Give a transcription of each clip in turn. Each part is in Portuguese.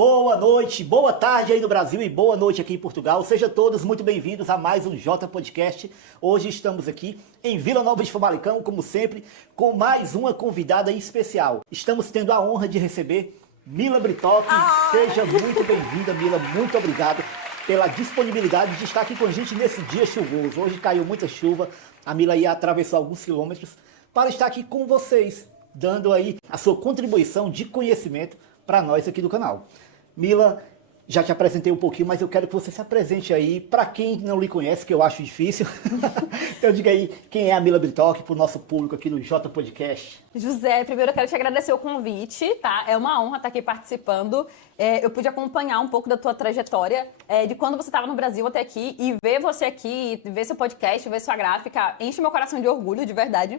Boa noite, boa tarde aí no Brasil e boa noite aqui em Portugal. Sejam todos muito bem-vindos a mais um J Podcast. Hoje estamos aqui em Vila Nova de Famalicão, como sempre, com mais uma convidada especial. Estamos tendo a honra de receber Mila Britoque. Seja muito bem-vinda, Mila. Muito obrigado pela disponibilidade de estar aqui com a gente nesse dia chuvoso. Hoje caiu muita chuva, a Mila ia atravessar alguns quilômetros para estar aqui com vocês, dando aí a sua contribuição de conhecimento para nós aqui do canal. Mila, já te apresentei um pouquinho, mas eu quero que você se apresente aí para quem não lhe conhece, que eu acho difícil. Então diga aí quem é a Mila Britoque para o nosso público aqui do J Podcast. José, primeiro eu quero te agradecer o convite, tá? É uma honra estar aqui participando. Eu pude acompanhar um pouco da tua trajetória, de quando você estava no Brasil até aqui, e ver você aqui, ver seu podcast, ver sua gráfica, enche meu coração de orgulho, de verdade.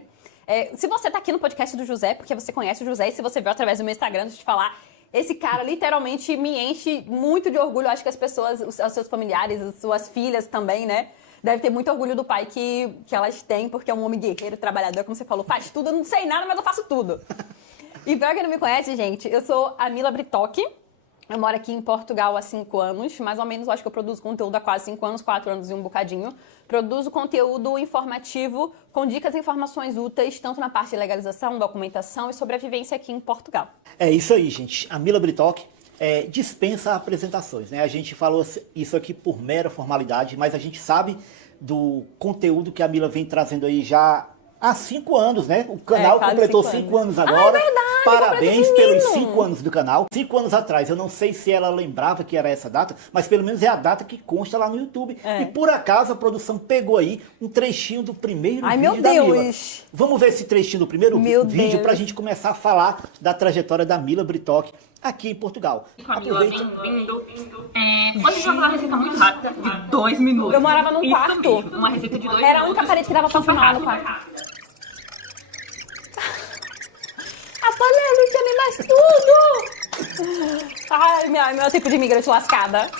Se você está aqui no podcast do José, porque você conhece o José, e se você viu através do meu Instagram, deixa eu te falar, esse cara literalmente me enche muito de orgulho. Eu acho que as pessoas, os seus familiares, as suas filhas também, né? Deve ter muito orgulho do pai que elas têm, porque é um homem guerreiro, trabalhador, como você falou, faz tudo. Eu não sei nada, mas eu faço tudo. E pra quem não me conhece, gente, eu sou a Mila Britoque. Eu moro aqui em Portugal há 5 anos, mais ou menos, eu acho que eu produzo conteúdo há quase 5 anos, 4 anos e um bocadinho. Produzo conteúdo informativo com dicas e informações úteis, tanto na parte de legalização, documentação e sobrevivência aqui em Portugal. É isso aí, gente. A Mila Britoque dispensa apresentações, né? A gente falou isso aqui por mera formalidade, mas a gente sabe do conteúdo que a Mila vem trazendo aí já há 5 anos, né? O canal completou 5 anos agora. É verdade, parabéns pelos 5 anos do canal. 5 anos atrás, eu não sei se ela lembrava que era essa data, mas pelo menos é a data que consta lá no YouTube. E por acaso a produção pegou aí um trechinho do primeiro vídeo da Mila. Vamos ver esse trechinho do primeiro vídeo pra gente começar a falar da trajetória da Mila Britoque aqui em Portugal. Aproveite. Hoje a gente vai falar uma receita muito rápida, de 2 minutos. Eu morava num quarto. Mesmo, uma receita de 2 minutos. Era a única parede que dava pra filmar no quarto. A polêmica me mais tudo! Ai, meu tipo de imigrante lascada.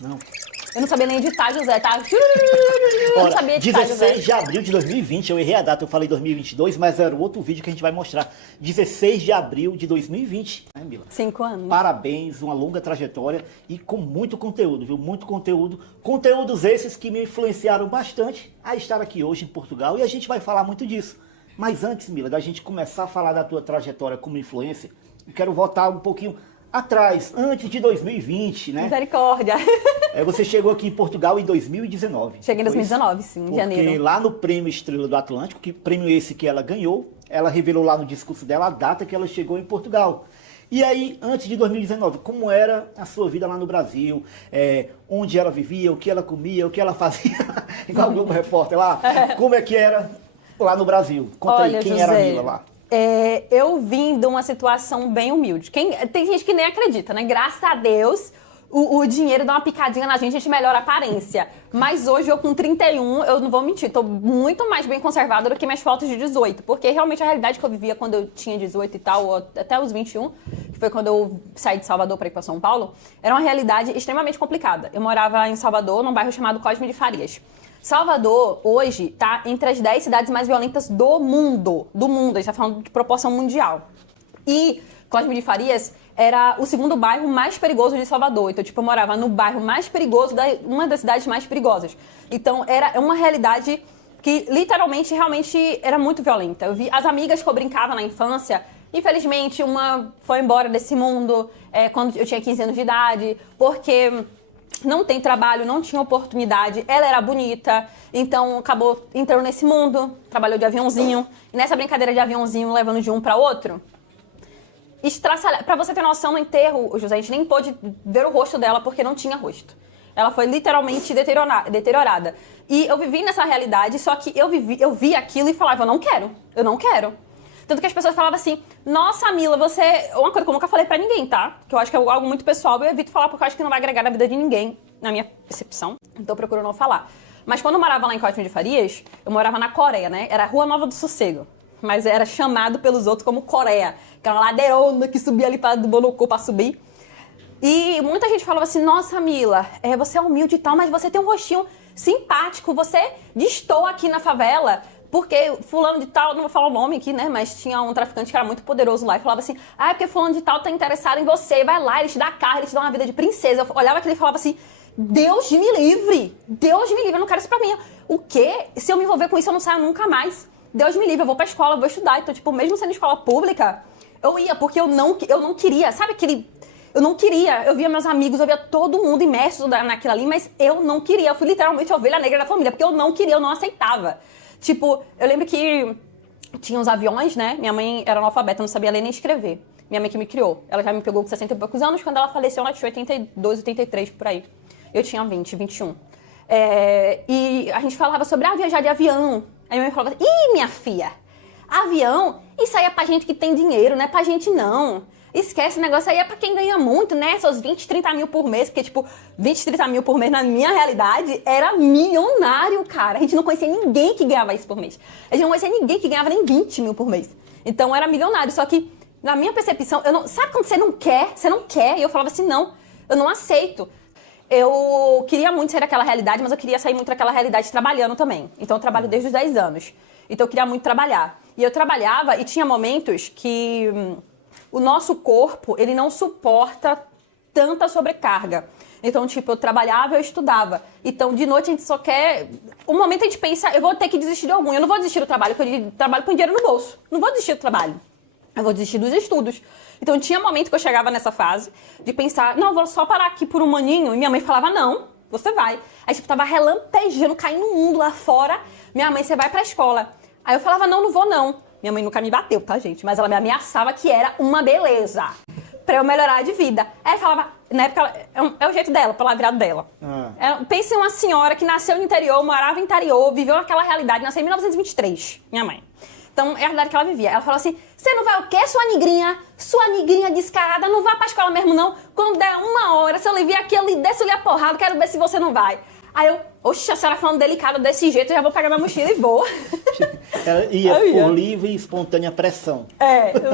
Não. Eu não sabia nem editar, José, tá? Eu não sabia editar, 16 de abril de 2020, eu errei a data, eu falei 2022, mas era o outro vídeo que a gente vai mostrar. 16 de abril de 2020, né, Mila? 5 anos. Parabéns, uma longa trajetória e com muito conteúdo, viu? Muito conteúdo. Conteúdos esses que me influenciaram bastante a estar aqui hoje em Portugal e a gente vai falar muito disso. Mas antes, Mila, da gente começar a falar da tua trajetória como influencer, eu quero voltar um pouquinho atrás, antes de 2020, né? Misericórdia. Você chegou aqui em Portugal em 2019. Cheguei em 2019, sim, em janeiro. Porque lá no Prêmio Estrela do Atlântico, que prêmio esse que ela ganhou, ela revelou lá no discurso dela a data que ela chegou em Portugal. E aí, antes de 2019, como era a sua vida lá no Brasil? Onde ela vivia, o que ela comia, o que ela fazia? Igual o Globo Repórter lá. Como é que era lá no Brasil? Conta aí, quem era a Mila lá? Eu vim de uma situação bem humilde. Tem gente que nem acredita, né? Graças a Deus, o dinheiro dá uma picadinha na gente melhora a aparência. Mas hoje, eu com 31, eu não vou mentir, tô muito mais bem conservada do que minhas fotos de 18. Porque realmente a realidade que eu vivia quando eu tinha 18 e tal, ou até os 21, que foi quando eu saí de Salvador para ir para São Paulo, era uma realidade extremamente complicada. Eu morava em Salvador, num bairro chamado Cosme de Farias. Salvador, hoje, tá entre as 10 cidades mais violentas do mundo. Do mundo, a gente tá falando de proporção mundial. E Cosme de Farias era o segundo bairro mais perigoso de Salvador. Então, eu morava no bairro mais perigoso, uma das cidades mais perigosas. Então, era uma realidade que, literalmente, realmente era muito violenta. Eu vi as amigas que eu brincava na infância, infelizmente, uma foi embora desse mundo quando eu tinha 15 anos de idade, porque não tem trabalho, não tinha oportunidade, ela era bonita, então acabou entrando nesse mundo, trabalhou de aviãozinho, e nessa brincadeira de aviãozinho, levando de um para outro, pra você ter noção, no enterro, José, a gente nem pôde ver o rosto dela porque não tinha rosto. Ela foi literalmente deteriorada. E eu vivi nessa realidade, só que eu vi aquilo e falava, eu não quero. Tanto que as pessoas falavam assim, nossa, Mila, você... Uma coisa que eu nunca falei pra ninguém, tá? Que eu acho que é algo muito pessoal, eu evito falar porque eu acho que não vai agregar na vida de ninguém, na minha percepção. Então eu procuro não falar. Mas quando eu morava lá em Cosme de Farias, eu morava na Coreia, né? Era a Rua Nova do Sossego. Mas era chamado pelos outros como Coreia. Que era uma ladeirona que subia ali do Bonocô pra subir. E muita gente falava assim, nossa, Mila, você é humilde e tal, mas você tem um rostinho simpático, você destoa aqui na favela. porque fulano de tal, não vou falar o nome aqui, né? Mas tinha um traficante que era muito poderoso lá e falava assim, é porque fulano de tal tá interessado em você, vai lá, ele te dá carro, ele te dá uma vida de princesa. Eu olhava aquilo e falava assim, Deus me livre, eu não quero isso pra mim. O quê? Se eu me envolver com isso, eu não saio nunca mais. Deus me livre, eu vou pra escola, eu vou estudar. Então, tipo, mesmo sendo escola pública, eu ia, porque eu não queria, sabe aquele... Eu não queria, eu via meus amigos, eu via todo mundo imerso naquilo ali, mas eu não queria. Eu fui literalmente a ovelha negra da família, porque eu não queria, eu não aceitava. Tipo, eu lembro que tinha uns aviões, né? Minha mãe era analfabeta, não sabia ler nem escrever. Minha mãe que me criou. Ela já me pegou com 60 e poucos anos, quando ela faleceu, ela tinha 82, 83, por aí. Eu tinha 20, 21. E a gente falava sobre viajar de avião. Aí minha mãe falava, ih, minha filha, avião, isso aí é pra gente que tem dinheiro, não é pra gente não. Esquece, o negócio aí é pra quem ganha muito, né? Seus 20, 30 mil por mês. Porque, tipo, 20, 30 mil por mês, na minha realidade, era milionário, cara. A gente não conhecia ninguém que ganhava isso por mês. A gente não conhecia ninguém que ganhava nem 20 mil por mês. Então, era milionário. Só que, na minha percepção, eu não... Sabe quando você não quer? Você não quer. E eu falava assim, não, eu não aceito. Eu queria muito sair daquela realidade, mas eu queria sair muito daquela realidade trabalhando também. Então, eu trabalho desde os 10 anos. Então, eu queria muito trabalhar. E eu trabalhava e tinha momentos que... o nosso corpo, ele não suporta tanta sobrecarga. Então, tipo, eu trabalhava, eu estudava. Então, de noite a gente só quer... Um momento a gente pensa, eu vou ter que desistir de algum. Eu não vou desistir do trabalho, porque eu trabalho com dinheiro no bolso. Não vou desistir do trabalho. Eu vou desistir dos estudos. Então, tinha momento que eu chegava nessa fase de pensar, não, eu vou só parar aqui por um aninho. E minha mãe falava, não, você vai. Aí, tipo, tava relampejando, caindo um mundo lá fora. Minha mãe, você vai pra escola. Aí eu falava, não, não vou não. Minha mãe nunca me bateu, tá, gente? Mas ela me ameaçava que era uma beleza pra eu melhorar de vida. Aí ela falava, na época, é o jeito dela, palavreado dela. Pense em uma senhora que nasceu no interior, morava no interior, viveu naquela realidade, nasceu em 1923, minha mãe. Então, é a realidade que ela vivia. Ela falou assim, você não vai o quê, sua nigrinha descarada, não vá pra escola mesmo não. Quando der 1 hora, se eu lhe vir aqui, eu lhe desço-lhe a porrada, quero ver se você não vai. Aí eu, oxe, a senhora falando delicada desse jeito, eu já vou pegar minha mochila e vou. Ela ia por livre e espontânea pressão.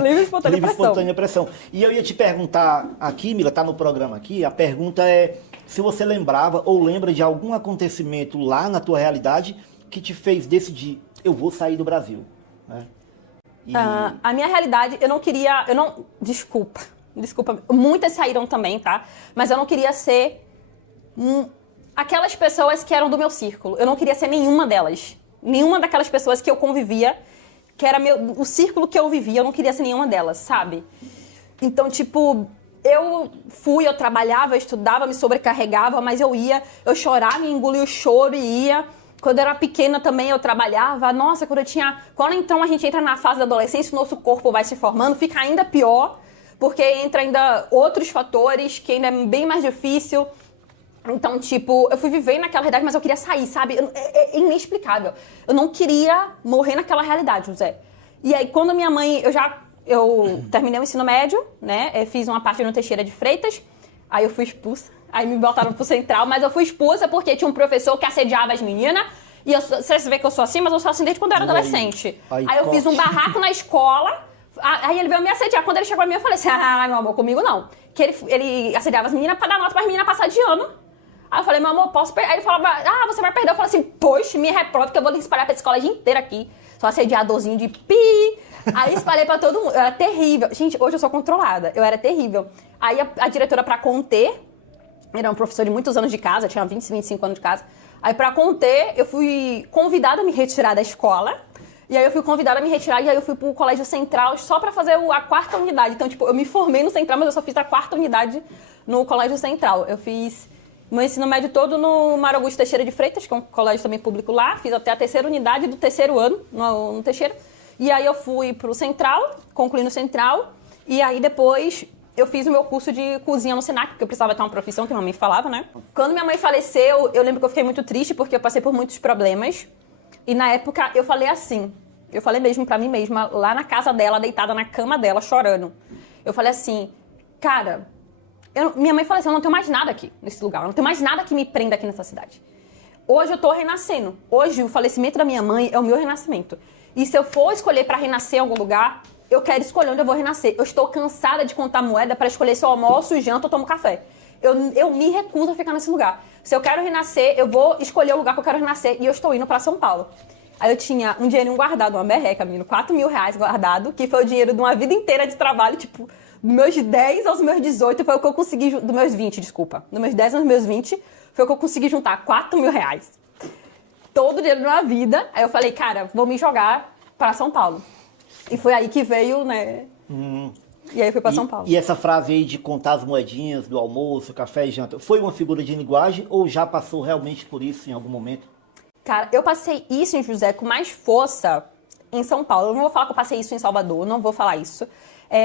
Livre e espontânea pressão. E eu ia te perguntar aqui, Mila, tá no programa aqui, a pergunta é se você lembrava ou lembra de algum acontecimento lá na tua realidade que te fez decidir, eu vou sair do Brasil. Né? A minha realidade, desculpa, muitas saíram também, tá? Mas eu não queria ser... aquelas pessoas que eram do meu círculo. Eu não queria ser nenhuma delas. Nenhuma daquelas pessoas que eu convivia, que era o círculo que eu vivia, eu não queria ser nenhuma delas, sabe? Então, tipo, eu trabalhava, eu estudava, me sobrecarregava, mas eu chorava, me engolia o choro e ia. Quando eu era pequena também eu trabalhava. Nossa, quando então a gente entra na fase da adolescência, o nosso corpo vai se formando, fica ainda pior, porque entra ainda outros fatores que ainda é bem mais difícil. Então, tipo, eu fui viver naquela realidade, mas eu queria sair, sabe? É inexplicável. Eu não queria morrer naquela realidade, José. E aí, quando minha mãe... Eu terminei o ensino médio, né? Eu fiz uma parte no Teixeira de Freitas. Aí eu fui expulsa. Aí me botaram pro Central, mas eu fui expulsa porque tinha um professor que assediava as meninas. E você vê que eu sou assim, mas eu sou assim desde quando eu era adolescente. Aí eu fiz um barraco na escola. Aí ele veio me assediar. Quando ele chegou a mim, eu falei assim, meu amor, comigo não. Que ele assediava as meninas pra dar nota para as meninas passar de ano. Aí eu falei, meu amor, posso perder? Aí ele falava, você vai perder. Eu falei assim, poxa, me reprove que eu vou espalhar pra escola inteira aqui. Só assediadorzinho de pi. Aí espalhei pra todo mundo. Eu era terrível. Gente, hoje eu sou controlada. Eu era terrível. Aí a diretora, pra conter, era um professor de muitos anos de casa, tinha 20, 25 anos de casa. Aí pra conter, eu fui convidada a me retirar da escola. E aí eu fui convidada a me retirar e aí eu fui pro Colégio Central só pra fazer a 4ª unidade. Então, tipo, eu me formei no Central, mas eu só fiz a 4ª unidade no Colégio Central. Eu fiz meu ensino médio todo no Mário Augusto Teixeira de Freitas, que é um colégio também público lá. Fiz até a 3ª unidade do 3º ano no Teixeira. E aí eu fui pro Central, concluí no Central. E aí depois eu fiz o meu curso de cozinha no Senac, porque eu precisava ter uma profissão, que minha mãe falava, né? Quando minha mãe faleceu, eu lembro que eu fiquei muito triste, porque eu passei por muitos problemas. E na época eu falei assim, eu falei mesmo pra mim mesma, lá na casa dela, deitada na cama dela, chorando. Eu falei assim, cara, minha mãe falou assim, eu não tenho mais nada aqui nesse lugar, eu não tenho mais nada que me prenda aqui nessa cidade. Hoje eu tô renascendo. Hoje o falecimento da minha mãe é o meu renascimento. E se eu for escolher pra renascer em algum lugar, eu quero escolher onde eu vou renascer. Eu estou cansada de contar moeda pra escolher se eu almoço, janto ou tomo café. Eu me recuso a ficar nesse lugar. Se eu quero renascer, eu vou escolher o lugar que eu quero renascer e eu estou indo pra São Paulo. Aí eu tinha um dinheirinho guardado, uma merreca, menino, 4 mil reais guardado, que foi o dinheiro de uma vida inteira de trabalho, tipo, dos meus 10 aos meus 18, foi o que eu consegui, dos meus 20, desculpa. Dos meus 10 aos meus 20, foi o que eu consegui juntar, 4 mil reais. Todo o dinheiro de uma vida. Aí eu falei, cara, vou me jogar para São Paulo. E foi aí que veio, né? E aí eu fui para São Paulo. E essa frase aí de contar as moedinhas do almoço, café e janta, foi uma figura de linguagem ou já passou realmente por isso em algum momento? Cara, eu passei isso em José com mais força em São Paulo. Eu não vou falar que eu passei isso em Salvador, não vou falar isso.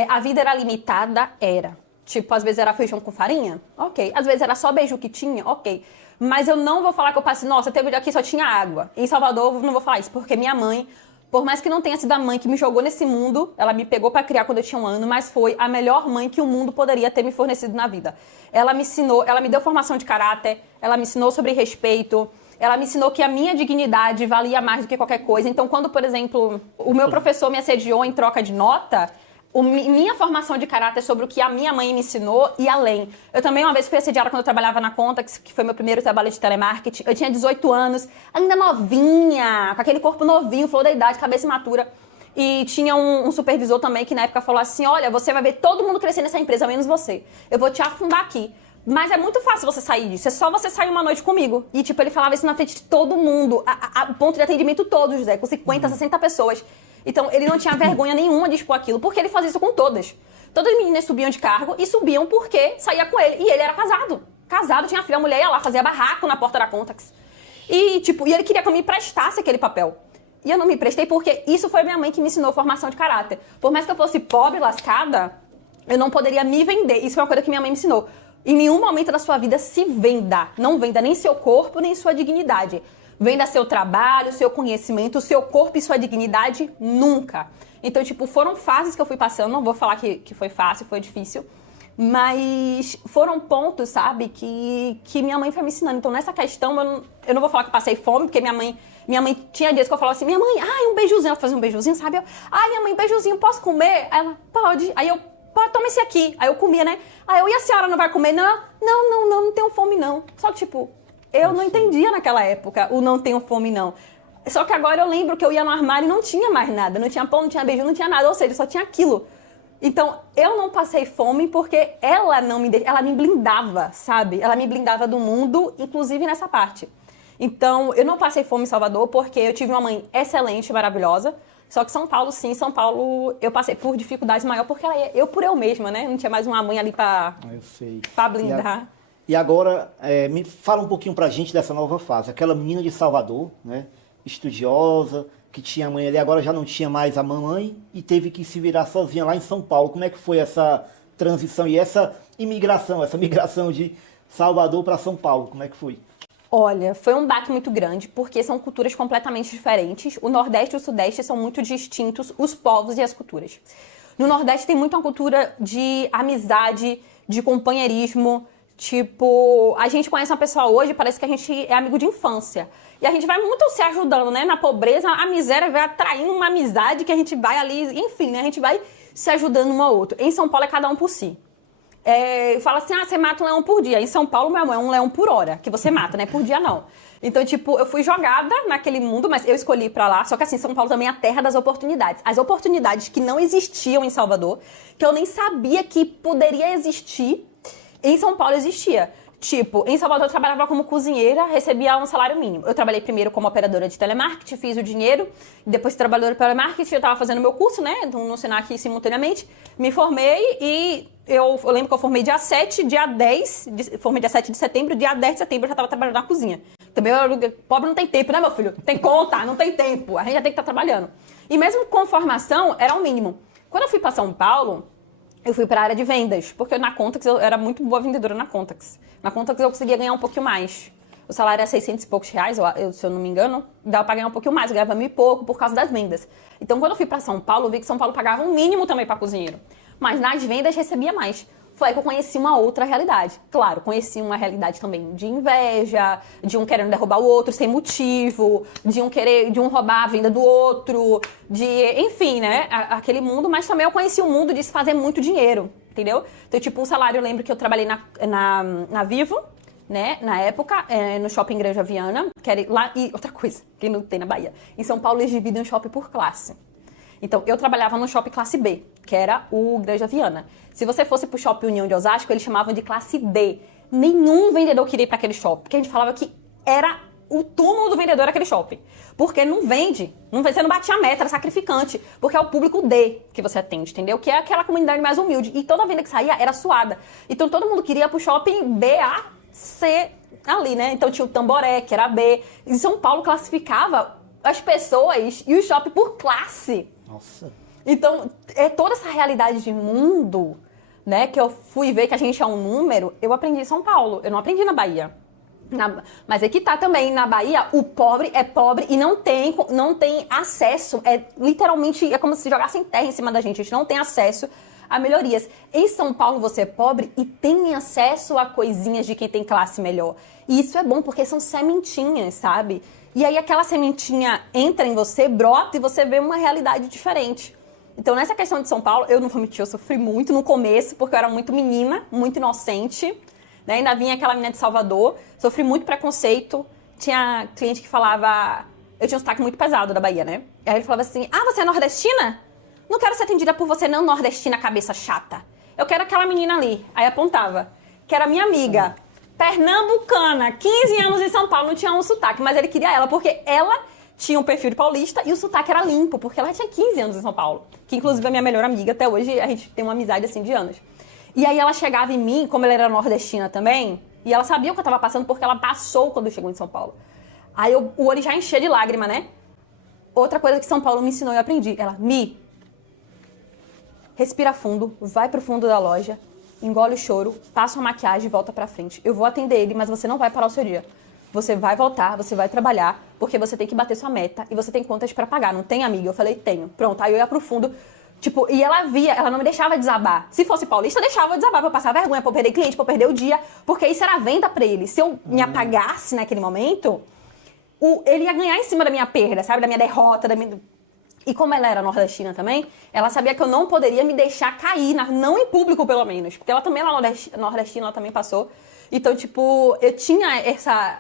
A vida era limitada, era. Tipo, às vezes era feijão com farinha, ok. Às vezes era só beiju que tinha, ok. Mas eu não vou falar que eu passei, nossa, teve um dia que só tinha água. Em Salvador, eu não vou falar isso, porque minha mãe, por mais que não tenha sido a mãe que me jogou nesse mundo, ela me pegou pra criar quando eu tinha 1 ano, mas foi a melhor mãe que o mundo poderia ter me fornecido na vida. Ela me ensinou, ela me deu formação de caráter, ela me ensinou sobre respeito, ela me ensinou que a minha dignidade valia mais do que qualquer coisa. Então, quando, por exemplo, o meu professor me assediou em troca de nota, minha formação de caráter sobre o que a minha mãe me ensinou e além. Eu também uma vez fui assediada quando eu trabalhava na Contax, que foi meu primeiro trabalho de telemarketing. Eu tinha 18 anos, ainda novinha, com aquele corpo novinho, flor da idade, cabeça imatura. E tinha um supervisor também que na época falou assim, olha, você vai ver todo mundo crescer nessa empresa, menos você. Eu vou te afundar aqui. Mas é muito fácil você sair disso, é só você sair uma noite comigo. E tipo, ele falava isso na frente de todo mundo, a ponto de atendimento todo, José, com 50, 60 pessoas. Então, ele não tinha vergonha nenhuma de expor aquilo, porque ele fazia isso com todas. Todas as meninas subiam de cargo e subiam porque saía com ele. E ele era casado. Casado, tinha filha, a mulher ia lá, fazia barraco na porta da Contax. E, tipo, e ele queria que eu me prestasse aquele papel. E eu não me prestei porque isso foi minha mãe que me ensinou formação de caráter. Por mais que eu fosse pobre, lascada, eu não poderia me vender. Isso foi uma coisa que minha mãe me ensinou. Em nenhum momento da sua vida se venda. Não venda nem seu corpo, nem sua dignidade. Venda seu trabalho, seu conhecimento, seu corpo e sua dignidade, nunca. Então, tipo, foram fases que eu fui passando. Não vou falar que foi fácil, foi difícil. Mas foram pontos, sabe, que minha mãe foi me ensinando. Então, nessa questão, eu não vou falar que eu passei fome, porque minha mãe tinha dias que eu falava assim, minha mãe, ai, um beijuzinho. Ela fazia um beijuzinho, sabe? Ai, minha mãe, beijuzinho, posso comer? Aí ela, pode. Aí eu, pô, toma esse aqui. Aí eu comia, né? Aí eu, e a senhora não vai comer? Não tenho fome, não. Só que, tipo, eu não entendia naquela época o não tenho fome, não. Só que agora eu lembro que eu ia no armário e não tinha mais nada. Não tinha pão, não tinha beiju, não tinha nada. Ou seja, só tinha aquilo. Então, eu não passei fome porque ela me blindava, sabe? Ela me blindava do mundo, inclusive nessa parte. Então, eu não passei fome em Salvador porque eu tive uma mãe excelente, maravilhosa. Só que São Paulo, sim, São Paulo eu passei por dificuldades maiores porque eu por eu mesma, né? Não tinha mais uma mãe ali pra blindar. E agora, me fala um pouquinho pra gente dessa nova fase. Aquela menina de Salvador, né? Estudiosa, que tinha a mãe ali, agora já não tinha mais a mamãe e teve que se virar sozinha lá em São Paulo. Como é que foi essa transição e essa migração de Salvador para São Paulo? Como é que foi? Olha, foi um baque muito grande, porque são culturas completamente diferentes. O Nordeste e o Sudeste são muito distintos, os povos e as culturas. No Nordeste tem muito uma cultura de amizade, de companheirismo. Tipo, a gente conhece uma pessoa hoje, parece que a gente é amigo de infância. E a gente vai muito se ajudando, né? Na pobreza, a miséria vai atraindo uma amizade que a gente vai ali, enfim, né? A gente vai se ajudando um ao outro. Em São Paulo é cada um por si. Fala assim, você mata um leão por dia. Em São Paulo, meu amor, é um leão por hora que você mata, né? Por dia, não. Então, tipo, eu fui jogada naquele mundo, mas eu escolhi ir pra lá. Só que assim, São Paulo também é a terra das oportunidades. As oportunidades que não existiam em Salvador, que eu nem sabia que poderia existir, em São Paulo existia. Tipo, em Salvador eu trabalhava como cozinheira, recebia um salário mínimo. Eu trabalhei primeiro como operadora de telemarketing, fiz o dinheiro. Depois de trabalhadora de telemarketing, eu tava fazendo meu curso, né? No Senac simultaneamente. Me formei e eu lembro que eu formei dia 7, dia 10, formei dia 7 de setembro, dia 10 de setembro eu já tava trabalhando na cozinha. Também, pobre não tem tempo, né, meu filho? Tem conta, não tem tempo. A gente já tem que estar trabalhando. E mesmo com formação, era o mínimo. Quando eu fui pra São Paulo, eu fui para a área de vendas, porque na Contax eu era muito boa vendedora na Contax. Na Contax eu conseguia ganhar um pouquinho mais. O salário era 600 e poucos reais, se eu não me engano, dava para ganhar um pouquinho mais, eu ganhava 1.000 e pouco por causa das vendas. Então, quando eu fui para São Paulo, eu vi que São Paulo pagava um mínimo também para cozinheiro. Mas nas vendas recebia mais. Foi aí que eu conheci uma outra realidade. Claro, conheci uma realidade também de inveja, de um querendo derrubar o outro sem motivo, de um roubar a venda do outro, enfim, né? Aquele mundo, mas também eu conheci o mundo de se fazer muito dinheiro, entendeu? Então, tipo, o salário, eu lembro que eu trabalhei na Vivo, né? Na época, no Shopping Granja Viana, que era lá. E outra coisa, que não tem na Bahia. Em São Paulo, eles dividem o shopping por classe. Então, eu trabalhava no shopping classe B, que era o Granja Viana. Se você fosse pro shopping União de Osasco, eles chamavam de classe D. Nenhum vendedor queria ir para aquele shopping, porque a gente falava que era o túmulo do vendedor aquele shopping. Porque não vende, você não batia a meta, era sacrificante. Porque é o público D que você atende, entendeu? Que é aquela comunidade mais humilde. E toda venda que saía era suada. Então todo mundo queria ir pro shopping B, A, C, ali, né? Então tinha o Tamboré, que era B. Em São Paulo classificava as pessoas e o shopping por classe. Nossa. Então, é toda essa realidade de mundo, né? Que eu fui ver que a gente é um número, eu aprendi em São Paulo. Eu não aprendi na Bahia. Mas é que tá também, na Bahia, o pobre é pobre e não tem acesso, literalmente, é como se jogassem terra em cima da gente, a gente não tem acesso a melhorias. Em São Paulo você é pobre e tem acesso a coisinhas de quem tem classe melhor. E isso é bom porque são sementinhas, sabe? E aí aquela sementinha entra em você, brota e você vê uma realidade diferente. Então nessa questão de São Paulo, eu não vou mentir, eu sofri muito no começo porque eu era muito menina, muito inocente. Né? Ainda vinha aquela menina de Salvador, sofri muito preconceito. Tinha cliente que falava... Eu tinha um sotaque muito pesado da Bahia, né? Aí ele falava assim, você é nordestina? Não quero ser atendida por você não, nordestina, cabeça chata. Eu quero aquela menina ali. Aí apontava, que era minha amiga, pernambucana, 15 anos em São Paulo, não tinha um sotaque, mas ele queria ela, porque ela tinha um perfil de paulista e o sotaque era limpo, porque ela tinha 15 anos em São Paulo. Que inclusive é minha melhor amiga, até hoje a gente tem uma amizade assim de anos. E aí ela chegava em mim, como ela era nordestina também, e ela sabia o que eu tava passando porque ela passou quando chegou em São Paulo. Aí o olho já enchia de lágrima, né? Outra coisa que São Paulo me ensinou e eu aprendi, ela, respira fundo, vai pro fundo da loja, engole o choro, passa uma maquiagem e volta pra frente. Eu vou atender ele, mas você não vai parar o seu dia. Você vai voltar, você vai trabalhar, porque você tem que bater sua meta e você tem contas pra pagar. Não tem, amiga? Eu falei, tenho. Pronto, aí eu ia pro fundo. Tipo, e ela via, ela não me deixava desabar. Se fosse paulista, eu deixava eu desabar pra eu passar vergonha, pra eu perder cliente, pra eu perder o dia. Porque isso era venda pra ele. Se eu me apagasse naquele momento, ele ia ganhar em cima da minha perda, sabe? Da minha derrota, E como ela era nordestina também, ela sabia que eu não poderia me deixar cair, não em público, pelo menos. Porque ela também era nordestina, ela também passou. Então, tipo, eu tinha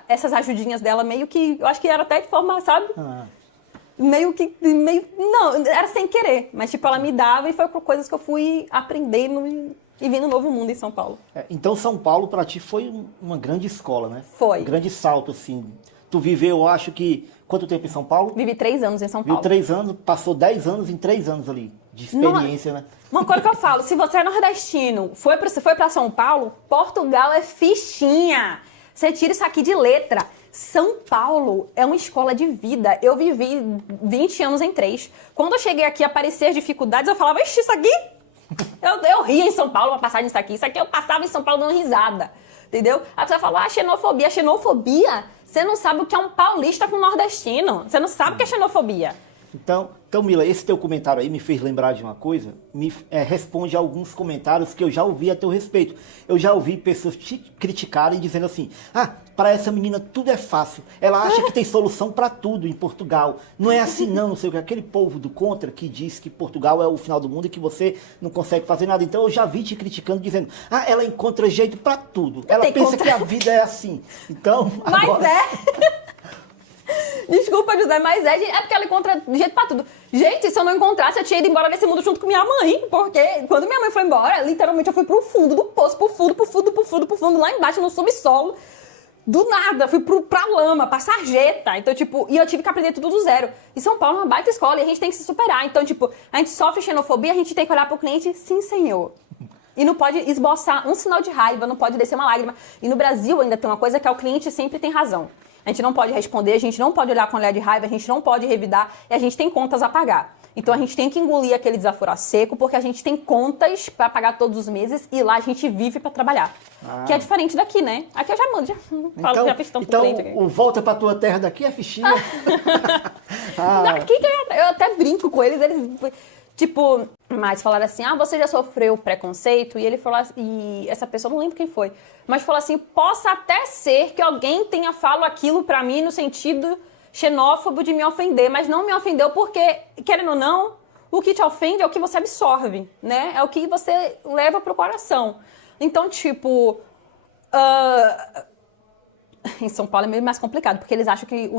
essas ajudinhas dela meio que... Eu acho que era até de forma, sabe? Não, era sem querer. Mas, tipo, ela me dava e foi por coisas que eu fui aprendendo e vendo um novo mundo em São Paulo. Então, São Paulo, pra ti, foi uma grande escola, né? Foi. Um grande salto, assim. Tu viveu, eu acho que... Quanto tempo em São Paulo? Vivi 3 anos em São Paulo. Viu 3 anos, passou 10 anos em 3 anos ali, de experiência, né? Uma coisa que eu falo, se você é nordestino, foi pra São Paulo, Portugal é fichinha. Você tira isso aqui de letra. São Paulo é uma escola de vida. Eu vivi 20 anos em 3. Quando eu cheguei aqui, apareciam as dificuldades, eu falava, ixi, isso aqui... Eu ria em São Paulo pra passar nisso aqui. Isso aqui eu passava em São Paulo dando risada. Entendeu? A pessoa fala, xenofobia. Xenofobia? Você não sabe o que é um paulista com nordestino. Você não sabe o que é xenofobia. Então, Mila, esse teu comentário aí me fez lembrar de uma coisa, responde a alguns comentários que eu já ouvi a teu respeito. Eu já ouvi pessoas te criticarem dizendo assim, para essa menina tudo é fácil, ela acha que tem solução para tudo em Portugal. Não é assim não sei o que. Aquele povo do contra que diz que Portugal é o final do mundo e que você não consegue fazer nada. Então eu já vi te criticando dizendo, ela encontra jeito para tudo. Ela pensa que a vida é assim. Então, mas agora... Desculpa, José, mas é porque ela encontra jeito pra tudo. Gente, se eu não encontrasse, eu tinha ido embora desse mundo junto com minha mãe. Porque quando minha mãe foi embora, literalmente eu fui pro fundo do poço, pro fundo, lá embaixo, no subsolo. Do nada, fui pra lama, pra sarjeta. Então, tipo, e eu tive que aprender tudo do zero. E São Paulo é uma baita escola e a gente tem que se superar. Então, tipo, a gente sofre xenofobia, a gente tem que olhar pro cliente, sim, senhor. E não pode esboçar um sinal de raiva, não pode descer uma lágrima. E no Brasil ainda tem uma coisa que é o cliente sempre tem razão. A gente não pode responder, a gente não pode olhar com olhar de raiva, a gente não pode revidar e a gente tem contas a pagar. Então a gente tem que engolir aquele desaforo a seco porque a gente tem contas para pagar todos os meses e lá a gente vive para trabalhar. Que é diferente daqui, né? Aqui eu já mando, já fiz tanto cliente aqui. O volta pra tua terra daqui é fichinha. Daqui eu até brinco com eles tipo, mas falaram assim, você já sofreu preconceito? E ele falou assim, e essa pessoa, não lembro quem foi, mas falou assim, possa até ser que alguém tenha falado aquilo pra mim no sentido xenófobo de me ofender, mas não me ofendeu porque, querendo ou não, o que te ofende é o que você absorve, né? É o que você leva pro coração. Então, tipo, em São Paulo é meio mais complicado, porque eles acham que,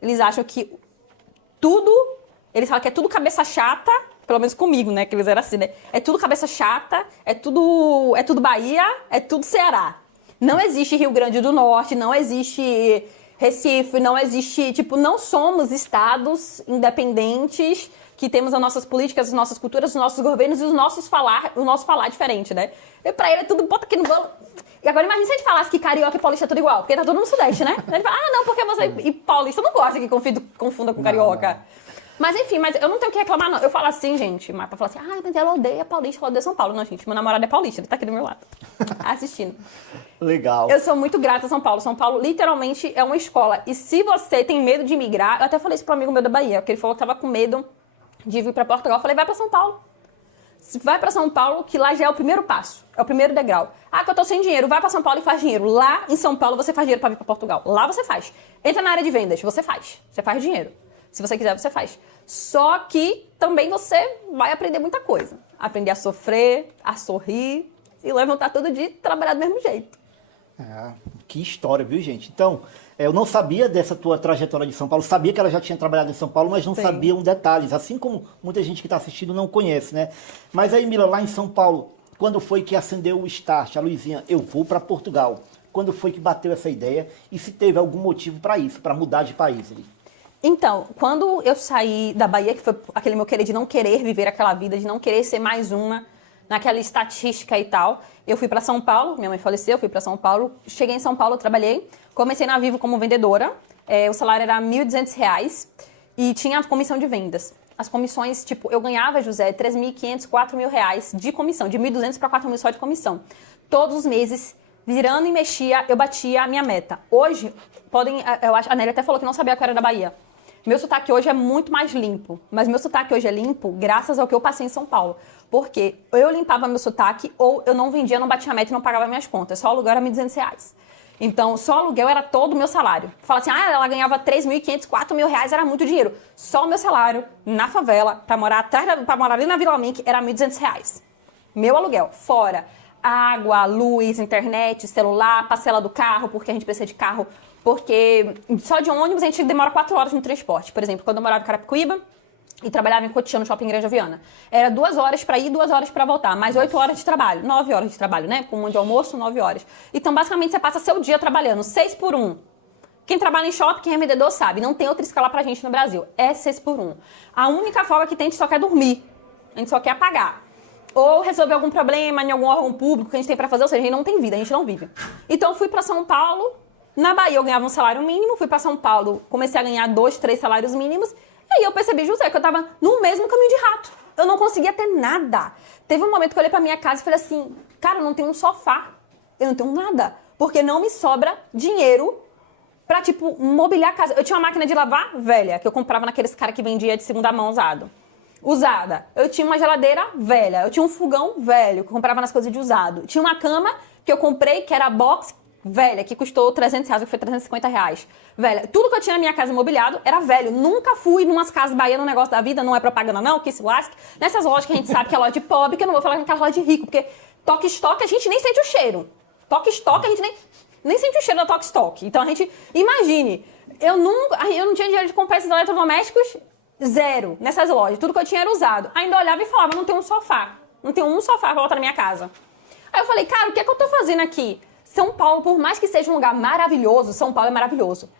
eles acham que tudo, eles falam que é tudo cabeça chata, pelo menos comigo, né, que eles eram assim, né? É tudo cabeça chata, é tudo Bahia, é tudo Ceará. Não existe Rio Grande do Norte, não existe Recife, não existe, não somos estados independentes que temos as nossas políticas, as nossas culturas, os nossos governos e o nosso falar diferente, né? E pra ele é tudo, bota aqui no bolo. E agora imagina se a gente falasse que carioca e paulista é tudo igual, porque tá tudo no Sudeste, né? Ele fala, não, porque você e paulista não gosta que confunda com carioca. Não. Mas enfim, eu não tenho o que reclamar, não. Eu falo assim, gente, mas pra falar assim, mas ela odeia paulista, ela odeia São Paulo. Não, gente, meu namorado é paulista, ele tá aqui do meu lado, assistindo. Legal. Eu sou muito grata a São Paulo. São Paulo, literalmente, é uma escola. E se você tem medo de migrar, eu até falei isso pro amigo meu da Bahia, que ele falou que tava com medo de vir pra Portugal. Eu falei, vai pra São Paulo. Vai pra São Paulo, que lá já é o primeiro passo, é o primeiro degrau. Que eu tô sem dinheiro, vai pra São Paulo e faz dinheiro. Lá em São Paulo você faz dinheiro pra vir pra Portugal. Lá você faz. Entra na área de vendas, você faz dinheiro. Se você quiser, você faz. Só que também você vai aprender muita coisa. Aprender a sofrer, a sorrir e levantar todo dia e trabalhar do mesmo jeito. Que história, viu, gente? Então, eu não sabia dessa tua trajetória de São Paulo. Sabia que ela já tinha trabalhado em São Paulo, mas não sabia detalhes. Assim como muita gente que está assistindo não conhece, né? Mas aí, Mila, lá em São Paulo, quando foi que acendeu o start, a luzinha, eu vou para Portugal? Quando foi que bateu essa ideia? E se teve algum motivo para isso, para mudar de país ali? Então, quando eu saí da Bahia, que foi aquele meu querer de não querer viver aquela vida, de não querer ser mais uma naquela estatística e tal, eu fui para São Paulo, minha mãe faleceu, eu fui para São Paulo, cheguei em São Paulo, trabalhei, comecei na Vivo como vendedora, o salário era R$ 1.200 e tinha a comissão de vendas. As comissões, eu ganhava, José, R$ 3.500, R$ 4.000 de comissão, de 1.200 para 4.000 só de comissão. Todos os meses, virando e mexia, eu batia a minha meta. Hoje, eu acho, a Nélia até falou que não sabia que eu era da Bahia. Meu sotaque hoje é muito mais limpo, mas meu sotaque hoje é limpo graças ao que eu passei em São Paulo. Porque eu limpava meu sotaque ou eu não vendia, não batia meta e não pagava minhas contas. Só o aluguel era R$ 1.200. Então, só o aluguel era todo o meu salário. Fala assim, ela ganhava R$ 3.500, R$ 4.000, era muito dinheiro. Só o meu salário na favela, pra morar ali na Vila Mink, era R$ 1.200. Meu aluguel, fora água, luz, internet, celular, parcela do carro, porque a gente precisa de carro. Porque só de ônibus a gente demora 4 horas no transporte. Por exemplo, quando eu morava em Carapicuíba e trabalhava em Cotia, no Shopping Igreja Viana, era 2 horas para ir, 2 horas para voltar, mais 8 horas de trabalho, 9 horas de trabalho, né? Com um monte de almoço, 9 horas. Então, basicamente, você passa seu dia trabalhando 6 por 1. Quem trabalha em shopping, quem é vendedor sabe, não tem outra escala pra gente no Brasil. É 6 por 1. A única folga que tem, a gente só quer dormir. A gente só quer apagar. Ou resolver algum problema em algum órgão público que a gente tem pra fazer, ou seja, a gente não tem vida, a gente não vive. Então, eu fui pra São Paulo. Na Bahia eu ganhava um salário mínimo, fui pra São Paulo, comecei a ganhar 2, 3 salários mínimos, e aí eu percebi, José, que eu tava no mesmo caminho de rato. Eu não conseguia ter nada. Teve um momento que eu olhei pra minha casa e falei assim, cara, eu não tenho um sofá, eu não tenho nada, porque não me sobra dinheiro pra, mobiliar a casa. Eu tinha uma máquina de lavar velha, que eu comprava naqueles caras que vendia de segunda mão usada. Eu tinha uma geladeira velha, eu tinha um fogão velho, que eu comprava nas coisas de usado. Tinha uma cama que eu comprei, que era box, velha, que custou R$300, que foi R$350. Velha, tudo que eu tinha na minha casa mobiliado era velho. Nunca fui numas casas Bahia no negócio da vida, não é propaganda não, que se lasque. Nessas lojas que a gente sabe que é loja de pobre, que eu não vou falar naquela loja de rico, porque toque-estoque a gente nem sente o cheiro. Toque-estoque a gente nem sente o cheiro da toque-estoque. Então a gente, imagine, eu não tinha dinheiro de comprar esses eletrodomésticos, zero, nessas lojas. Tudo que eu tinha era usado. Ainda olhava e falava, não tem um sofá. Não tem um sofá pra botar na minha casa. Aí eu falei, cara, o que é que eu tô fazendo aqui? São Paulo, por mais que seja um lugar maravilhoso, São Paulo é maravilhoso.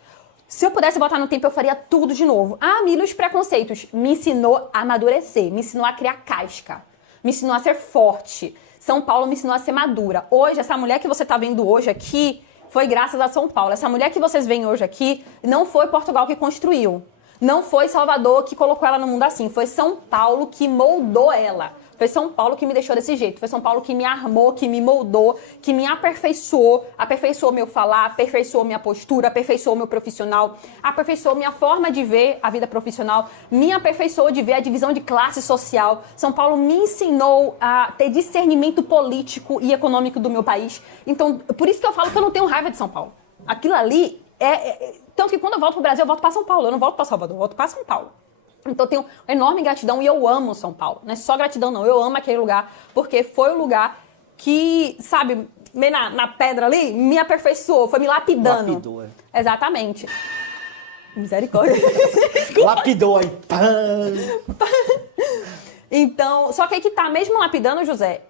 Se eu pudesse voltar no tempo, eu faria tudo de novo. Mila, os preconceitos. Me ensinou a amadurecer, me ensinou a criar casca, me ensinou a ser forte. São Paulo me ensinou a ser madura. Hoje, essa mulher que você tá vendo hoje aqui, foi graças a São Paulo. Essa mulher que vocês veem hoje aqui, não foi Portugal que construiu. Não foi Salvador que colocou ela no mundo assim. Foi São Paulo que moldou ela. Foi São Paulo que me deixou desse jeito. Foi São Paulo que me armou, que me moldou, que me aperfeiçoou. Aperfeiçoou meu falar, aperfeiçoou minha postura, aperfeiçoou meu profissional, aperfeiçoou minha forma de ver a vida profissional, me aperfeiçoou de ver a divisão de classe social. São Paulo me ensinou a ter discernimento político e econômico do meu país. Então, por isso que eu falo que eu não tenho raiva de São Paulo. Aquilo ali tanto que quando eu volto pro Brasil, eu volto para São Paulo. Eu não volto para Salvador, eu volto para São Paulo. Então eu tenho enorme gratidão e eu amo São Paulo. Não é só gratidão, não. Eu amo aquele lugar, porque foi o lugar que, sabe, meio na pedra ali, me aperfeiçoou, foi me lapidando. Lapidou, é. Exatamente. Misericórdia. Lapidou aí. Então, só que aí que tá, mesmo lapidando, José,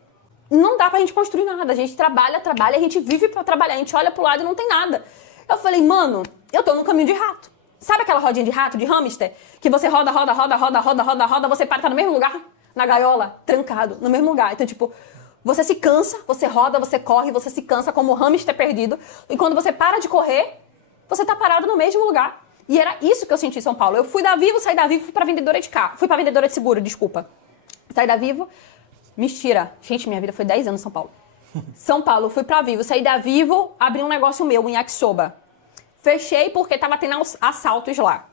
não dá pra gente construir nada. A gente trabalha, a gente vive pra trabalhar, a gente olha pro lado e não tem nada. Eu falei, mano, eu tô no caminho de rato. Sabe aquela rodinha de rato, de hamster? Que você roda, você para, tá no mesmo lugar, na gaiola, trancado, no mesmo lugar. Então, tipo, você se cansa, você roda, você corre, você se cansa como hamster perdido. E quando você para de correr, você tá parado no mesmo lugar. E era isso que eu senti em São Paulo. Eu fui da Vivo, saí da Vivo, fui pra vendedora de carro. Fui pra vendedora de seguro, desculpa. Saí da Vivo. Mentira. Gente, minha vida foi 10 anos em São Paulo. São Paulo, fui pra Vivo. Saí da Vivo, abri um negócio meu, um yakisoba. Fechei porque tava tendo assaltos lá.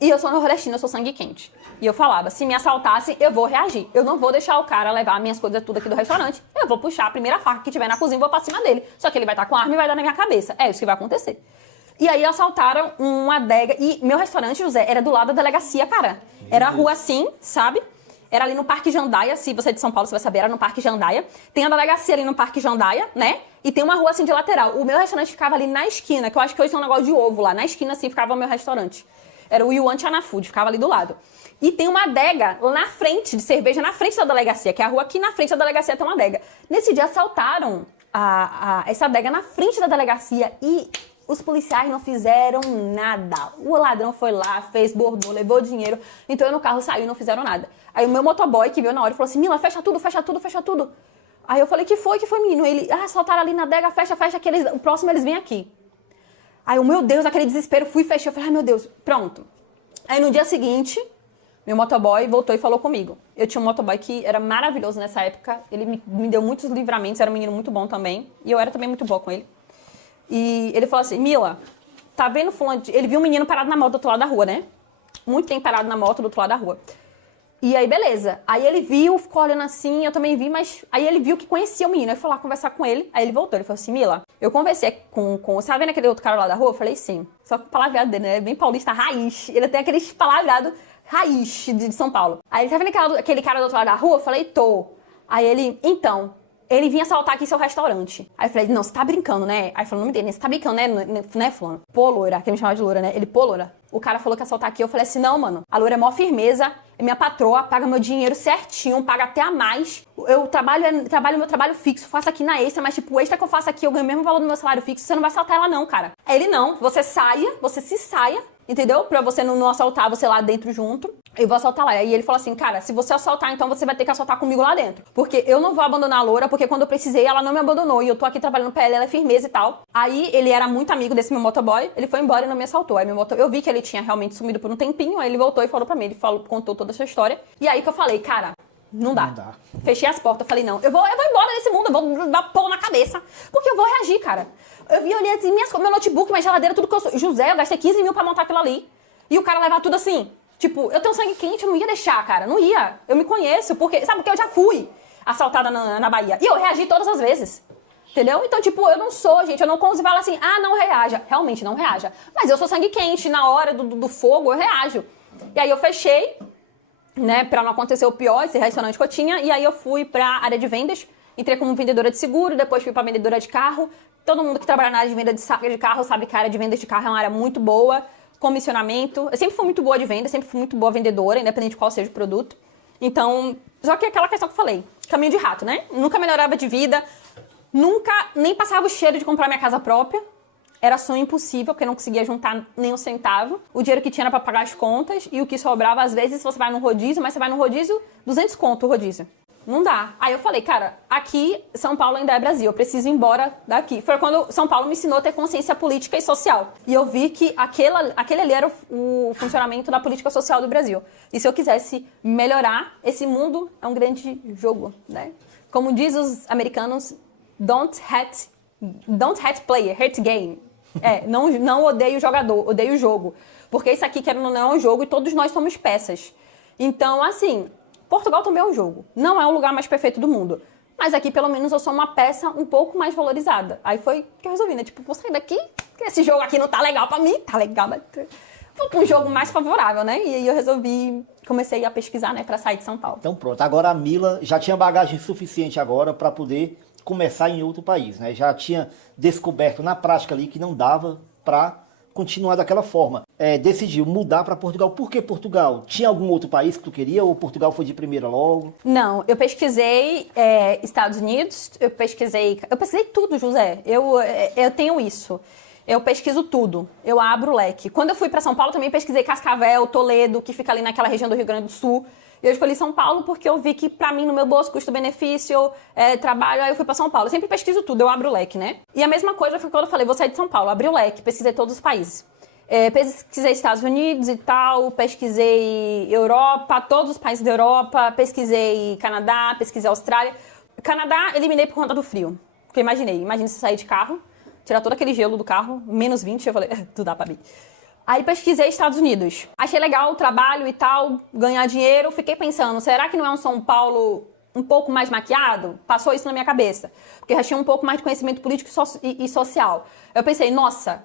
E eu sou nordestina, eu sou sangue quente. E eu falava, se me assaltasse, eu vou reagir. Eu não vou deixar o cara levar minhas coisas tudo aqui do restaurante. Eu vou puxar a primeira faca que tiver na cozinha e vou pra cima dele. Só que ele vai estar com a arma e vai dar na minha cabeça. É isso que vai acontecer. E aí assaltaram uma adega. E meu restaurante, José, era do lado da delegacia, cara. Era a rua assim, sabe? Era ali no Parque Jandaia. Se você é de São Paulo, você vai saber, era no Parque Jandaia. Tem a delegacia ali no Parque Jandaia, né? E tem uma rua assim de lateral. O meu restaurante ficava ali na esquina, que eu acho que hoje tem um negócio de ovo lá. Na esquina, assim, ficava o meu restaurante. Era o Yuan China Food, ficava ali do lado. E tem uma adega lá na frente, de cerveja, na frente da delegacia, que é a rua aqui na frente da delegacia tem uma adega. Nesse dia assaltaram essa adega na frente da delegacia e os policiais não fizeram nada. O ladrão foi lá, fez, bordou, levou dinheiro, entrou no carro, saiu e não fizeram nada. Aí o meu motoboy, que veio na hora, falou assim, Mila, fecha tudo, fecha tudo, fecha tudo. Aí eu falei, que foi, menino? Ele, assaltaram ali na adega, fecha, que o próximo eles vêm aqui. Aí o meu Deus, aquele desespero, fui, fechei, eu falei, ai meu Deus, pronto. Aí no dia seguinte, meu motoboy voltou e falou comigo. Eu tinha um motoboy que era maravilhoso nessa época, ele me deu muitos livramentos, era um menino muito bom também, e eu era também muito boa com ele. E ele falou assim, Mila, tá vendo fulano? Ele viu um menino parado na moto do outro lado da rua, né? Muito tempo parado na moto do outro lado da rua. E aí, beleza. Aí ele viu, ficou olhando assim, eu também vi, mas... Aí ele viu que conhecia o menino, aí foi lá conversar com ele. Aí ele voltou, ele falou assim, Mila, eu conversei com... Você tá vendo aquele outro cara lá da rua? Eu falei, sim. Só que o palavreado dele, né? É bem paulista, raiz. Ele tem aqueles palavreado raiz de São Paulo. Aí ele, tá vendo aquele cara do outro lado da rua? Eu falei, tô. Aí ele, então... Ele vinha assaltar aqui seu restaurante. Aí eu falei, não, você tá brincando, né? Aí falou, não me dê, você tá brincando, né, fulano? Pô, loira, que ele me chamava de loira, né? Ele, pô, loira. O cara falou que ia assaltar aqui. Eu falei assim, não, mano. A loira é mó firmeza, é minha patroa, paga meu dinheiro certinho, paga até a mais. Eu trabalho meu trabalho fixo, faço aqui na extra, mas tipo, o extra que eu faço aqui, eu ganho o mesmo valor do meu salário fixo, você não vai assaltar ela não, cara. Aí ele, não, você se saia, entendeu? Pra você não assaltar você lá dentro junto. Eu vou assaltar lá. Aí ele falou assim, cara, se você assaltar, então você vai ter que assaltar comigo lá dentro. Porque eu não vou abandonar a loura, porque quando eu precisei, ela não me abandonou. E eu tô aqui trabalhando pra ela é firmeza e tal. Aí ele era muito amigo desse meu motoboy, ele foi embora e não me assaltou. Aí eu vi que ele tinha realmente sumido por um tempinho, aí ele voltou e falou pra mim, contou toda essa história. E aí que eu falei, cara, não dá. Fechei as portas, eu falei, não, eu vou embora desse mundo, eu vou dar pão na cabeça. Porque eu vou reagir, cara. Eu vi, olhei assim, meu notebook, minha geladeira, tudo que eu sou. José, eu gastei 15 mil pra montar aquilo ali. E o cara levar tudo assim. Tipo, eu tenho sangue quente, eu não ia deixar, cara. Não ia. Eu me conheço, porque... Sabe, porque eu já fui assaltada na Bahia. E eu reagi todas as vezes. Entendeu? Então, tipo, eu não sou, gente. Eu não consigo falar assim, não reaja. Realmente, não reaja. Mas eu sou sangue quente. Na hora do fogo, eu reajo. E aí eu fechei, né? Pra não acontecer o pior, esse restaurante que eu tinha. E aí eu fui pra área de vendas. Entrei como vendedora de seguro, depois fui pra vendedora de carro. Todo mundo que trabalha na área de venda de carro sabe que a área de vendas de carro é uma área muito boa. Comissionamento. Eu sempre fui muito boa de venda, sempre fui muito boa vendedora, independente de qual seja o produto. Então, só que aquela questão que eu falei, caminho de rato, né? Nunca melhorava de vida, nunca nem passava o cheiro de comprar minha casa própria. Era sonho impossível, porque eu não conseguia juntar nem um centavo. O dinheiro que tinha era pra pagar as contas, e o que sobrava, às vezes, você vai no rodízio, mas você vai no rodízio, 200 conto o rodízio. Não dá. Aí eu falei, cara, aqui São Paulo ainda é Brasil, eu preciso ir embora daqui. Foi quando São Paulo me ensinou a ter consciência política e social. E eu vi que aquele ali era o funcionamento da política social do Brasil. E se eu quisesse melhorar, esse mundo é um grande jogo, né? Como diz os americanos, don't hate player, hate game. Não odeio o jogador, odeio o jogo. Porque isso aqui, querendo ou não, é um jogo e todos nós somos peças. Então, assim... Portugal também é um jogo. Não é o lugar mais perfeito do mundo. Mas aqui, pelo menos, eu sou uma peça um pouco mais valorizada. Aí foi que eu resolvi, né? Tipo, vou sair daqui, que esse jogo aqui não tá legal pra mim. Tá legal, vou para um jogo mais favorável, né? E aí eu comecei a pesquisar, né, para sair de São Paulo. Então pronto, agora a Mila já tinha bagagem suficiente agora para poder começar em outro país, né? Já tinha descoberto na prática ali que não dava para continuar daquela forma. Decidiu mudar para Portugal. Por que Portugal? Tinha algum outro país que tu queria ou Portugal foi de primeira logo? Não, eu pesquisei Estados Unidos, eu pesquisei tudo, José. Eu tenho isso. Eu pesquiso tudo, eu abro o leque. Quando eu fui para São Paulo, também pesquisei Cascavel, Toledo, que fica ali naquela região do Rio Grande do Sul. Eu escolhi São Paulo porque eu vi que, pra mim, no meu bolso, custo-benefício, trabalho, aí eu fui pra São Paulo. Eu sempre pesquiso tudo, eu abro o leque, né? E a mesma coisa foi quando eu falei, vou sair de São Paulo, abri o leque, pesquisei todos os países. Pesquisei Estados Unidos e tal, pesquisei Europa, todos os países da Europa, pesquisei Canadá, pesquisei Austrália. Canadá, eliminei por conta do frio. Porque imagina você sair de carro, tirar todo aquele gelo do carro, menos 20, eu falei, tu dá pra mim. Aí pesquisei Estados Unidos. Achei legal o trabalho e tal, ganhar dinheiro. Fiquei pensando, será que não é um São Paulo um pouco mais maquiado? Passou isso na minha cabeça. Porque já tinha um pouco mais de conhecimento político e social. Eu pensei, nossa,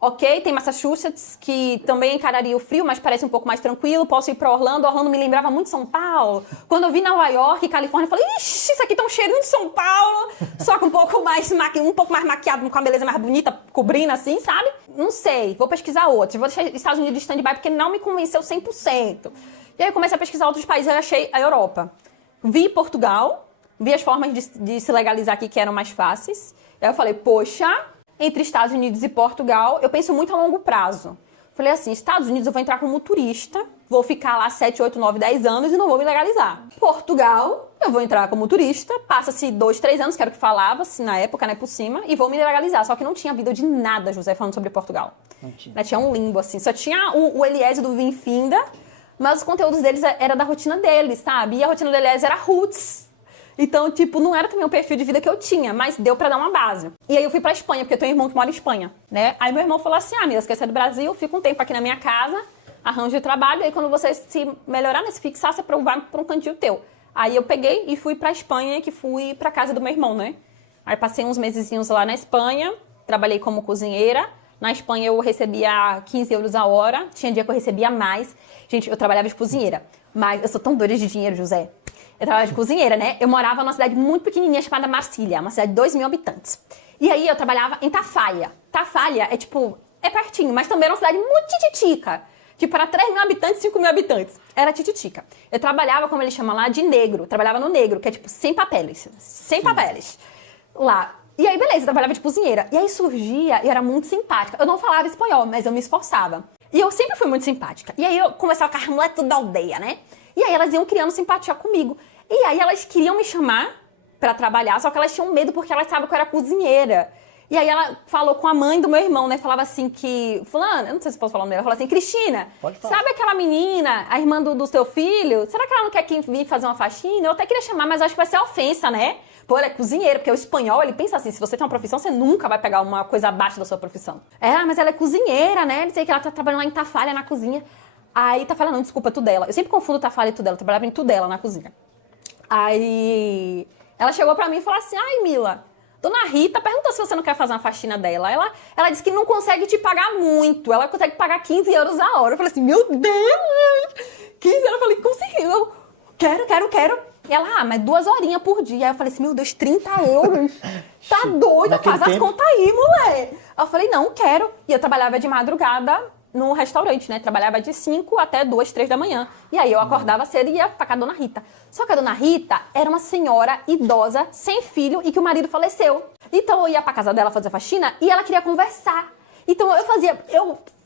ok, tem Massachusetts, que também encararia o frio, mas parece um pouco mais tranquilo. Posso ir para Orlando. Orlando me lembrava muito São Paulo. Quando eu vi Nova York e Califórnia, eu falei, ixi, isso aqui tá um cheirinho de São Paulo. Só que um pouco mais maquiado, com a beleza mais bonita, cobrindo assim, sabe? Não sei, vou pesquisar outros. Vou deixar Estados Unidos de stand-by porque não me convenceu 100%. E aí eu comecei a pesquisar outros países e achei a Europa. Vi Portugal, vi as formas de se legalizar aqui que eram mais fáceis. E aí eu falei, poxa, entre Estados Unidos e Portugal, eu penso muito a longo prazo. Falei assim, Estados Unidos eu vou entrar como turista, vou ficar lá 7, 8, 9, 10 anos e não vou me legalizar. Portugal, eu vou entrar como turista, passa-se 2, 3 anos, que era o que falava-se na época, né, por cima, e vou me legalizar. Só que não tinha vida de nada, José, falando sobre Portugal. Não tinha. Tinha um limbo, assim. Só tinha o Eliezer do Vinfinda, mas os conteúdos deles era da rotina deles, sabe? E a rotina do Eliezer era roots. Então, tipo, não era também o perfil de vida que eu tinha, mas deu pra dar uma base. E aí eu fui pra Espanha, porque eu tenho um irmão que mora em Espanha, né? Aí meu irmão falou assim, amiga, você quer sair do Brasil? Fica um tempo aqui na minha casa, arranjo de trabalho, e aí quando você se melhorar, né, se fixar, você vai pra um cantinho teu. Aí eu peguei e fui pra Espanha, que fui pra casa do meu irmão, né? Aí passei uns mesezinhos lá na Espanha, trabalhei como cozinheira. Na Espanha eu recebia 15 euros a hora, tinha dia que eu recebia mais. Gente, eu trabalhava de cozinheira, mas eu sou tão doida de dinheiro, José. Eu trabalhava de cozinheira, né? Eu morava numa cidade muito pequenininha chamada Marcília, uma cidade de 2.000 habitantes. E aí eu trabalhava em Tafalha. Tafalha é tipo, é pertinho, mas também era uma cidade muito tititica. Tipo, era 3.000 habitantes, 5.000 habitantes. Era tititica. Eu trabalhava, como eles chamam lá, de negro. Trabalhava no negro, que é tipo, sem papeles. Sem papeles. Lá. E aí, beleza, eu trabalhava de cozinheira. E aí surgia, e eu era muito simpática. Eu não falava espanhol, mas eu me esforçava. E eu sempre fui muito simpática. E aí eu começava com as moleques tudo da aldeia, né? E aí elas iam criando simpatia comigo. E aí elas queriam me chamar pra trabalhar, só que elas tinham medo porque elas sabiam que eu era cozinheira. E aí ela falou com a mãe do meu irmão, né? Falava assim que... Fulana, eu não sei se posso falar o nome dela. Ela falou assim, Cristina, sabe aquela menina, a irmã do seu filho? Será que ela não quer vir fazer uma faxina? Eu até queria chamar, mas acho que vai ser ofensa, né? Pô, ela é cozinheira, porque o espanhol, ele pensa assim, se você tem uma profissão, você nunca vai pegar uma coisa abaixo da sua profissão. Mas ela é cozinheira, né? Dizer que ela tá trabalhando lá em Tafalha, na cozinha. Aí Tafalha não, desculpa, Tudela. Eu sempre confundo Tafalha e Tudela, eu trabalhava em Tudela, na cozinha. Aí ela chegou pra mim e falou assim, ai, Mila, Dona Rita perguntou se você não quer fazer uma faxina dela. Ela disse que não consegue te pagar muito, ela consegue pagar 15 euros a hora. Eu falei assim, meu Deus, 15 euros. Eu falei, conseguiu, quero. E ela, mas 2 horinhas por dia. Aí eu falei assim, meu Deus, 30 euros? Tá doido? Faz as contas aí, mulher. Aí eu falei, não, quero. E eu trabalhava de madrugada num restaurante, né? Trabalhava de 5 até 2, 3 da manhã. E aí eu acordava cedo e ia pra casa da Dona Rita. Só que a Dona Rita era uma senhora idosa, sem filho, e que o marido faleceu. Então eu ia pra casa dela fazer faxina e ela queria conversar. Então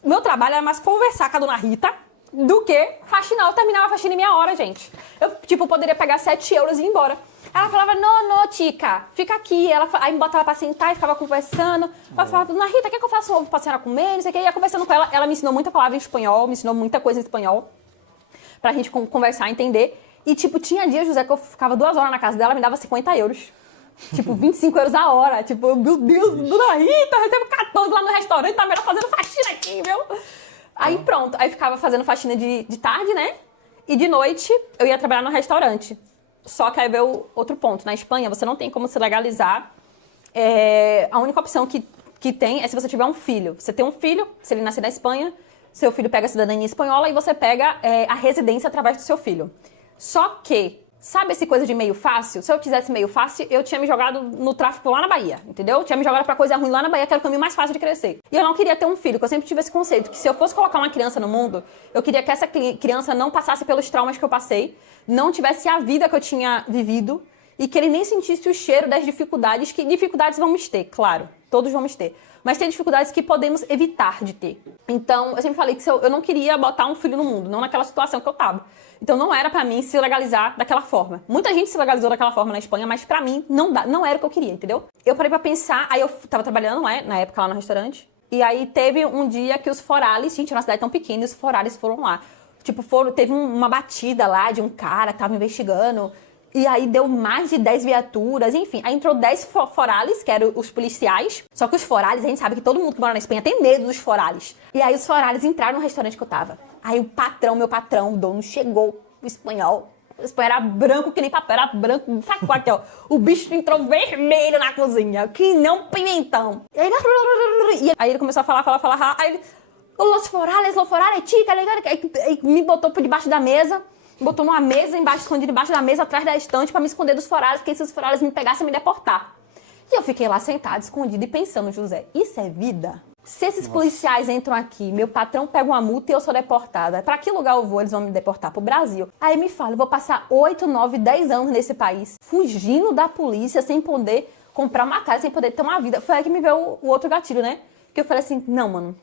meu trabalho era mais conversar com a Dona Rita do que faxinar. Eu terminava a faxina em meia hora, gente. Eu, poderia pegar 7 euros e ir embora. Ela falava, não, tica, fica aqui. Aí me botava pra sentar e ficava conversando. Ela falava, Dona Rita, quer que eu faça ovo pra senhora comer? Não sei o que. E ia conversando com ela. Ela me ensinou muita palavra em espanhol, me ensinou muita coisa em espanhol. Pra gente conversar, entender. E, tinha dias, José, que eu ficava 2 horas na casa dela, me dava 50 euros. 25 euros a hora. Meu Deus, Dona Rita, eu recebo 14 lá no restaurante, tá melhor fazendo faxina aqui, viu? Aí pronto, aí ficava fazendo faxina de tarde, né? E de noite eu ia trabalhar no restaurante. Só que aí veio outro ponto. Na Espanha, você não tem como se legalizar. A única opção que tem é se você tiver um filho. Você tem um filho, se ele nascer na Espanha, seu filho pega a cidadania espanhola e você pega a residência através do seu filho. Só que, sabe essa coisa de meio fácil? Se eu quisesse meio fácil, eu tinha me jogado no tráfico lá na Bahia, entendeu? Eu tinha me jogado pra coisa ruim lá na Bahia, que era o caminho mais fácil de crescer. E eu não queria ter um filho, porque eu sempre tive esse conceito, que se eu fosse colocar uma criança no mundo, eu queria que essa criança não passasse pelos traumas que eu passei, não tivesse a vida que eu tinha vivido, e que ele nem sentisse o cheiro das dificuldades, que dificuldades vamos ter, claro, todos vamos ter. Mas tem dificuldades que podemos evitar de ter. Então, eu sempre falei que eu não queria botar um filho no mundo, não naquela situação que eu tava. Então, não era pra mim se legalizar daquela forma. Muita gente se legalizou daquela forma na Espanha, mas pra mim não era o que eu queria, entendeu? Eu parei pra pensar, aí eu tava trabalhando na época lá no restaurante, e aí teve um dia que os Forales, gente, era uma cidade tão pequena, e os Forales foram lá. Tipo, teve uma batida lá de um cara que tava investigando. E aí deu mais de 10 viaturas, enfim. Aí entrou 10 forales, que eram os policiais. Só que os forales, a gente sabe que todo mundo que mora na Espanha tem medo dos forales. E aí os forales entraram no restaurante que eu tava. Aí meu patrão, o dono, chegou, o espanhol. O espanhol era branco que nem papel, era branco, sabe qual que é? O bicho entrou vermelho na cozinha, que não pimentão. E aí ele começou a falar. Aí ele, los forales, chica, aí me botou por debaixo da mesa. Botou numa mesa escondida embaixo da mesa, atrás da estante, pra me esconder dos forales, porque se os forales me pegassem, me deportar. E eu fiquei lá sentada, escondida, e pensando, José, isso é vida? Se esses policiais entram aqui, meu patrão pega uma multa e eu sou deportada, pra que lugar eu vou? Eles vão me deportar pro Brasil. Aí me fala, eu vou passar 8, 9, 10 anos nesse país, fugindo da polícia, sem poder comprar uma casa, sem poder ter uma vida. Foi aí que me veio o outro gatilho, né? Que eu falei assim, não, mano,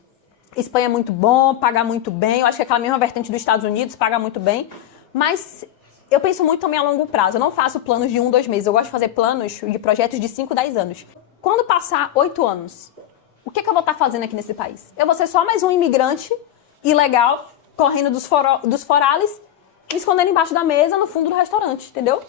Espanha é muito bom, paga muito bem, eu acho que aquela mesma vertente dos Estados Unidos paga muito bem. Mas eu penso muito também a longo prazo. Eu não faço planos de 1, 2 meses. Eu gosto de fazer planos de projetos de 5, 10 anos. Quando passar 8 anos, o que eu vou estar fazendo aqui nesse país? Eu vou ser só mais um imigrante ilegal, correndo dos forales, me escondendo embaixo da mesa, no fundo do restaurante, entendeu?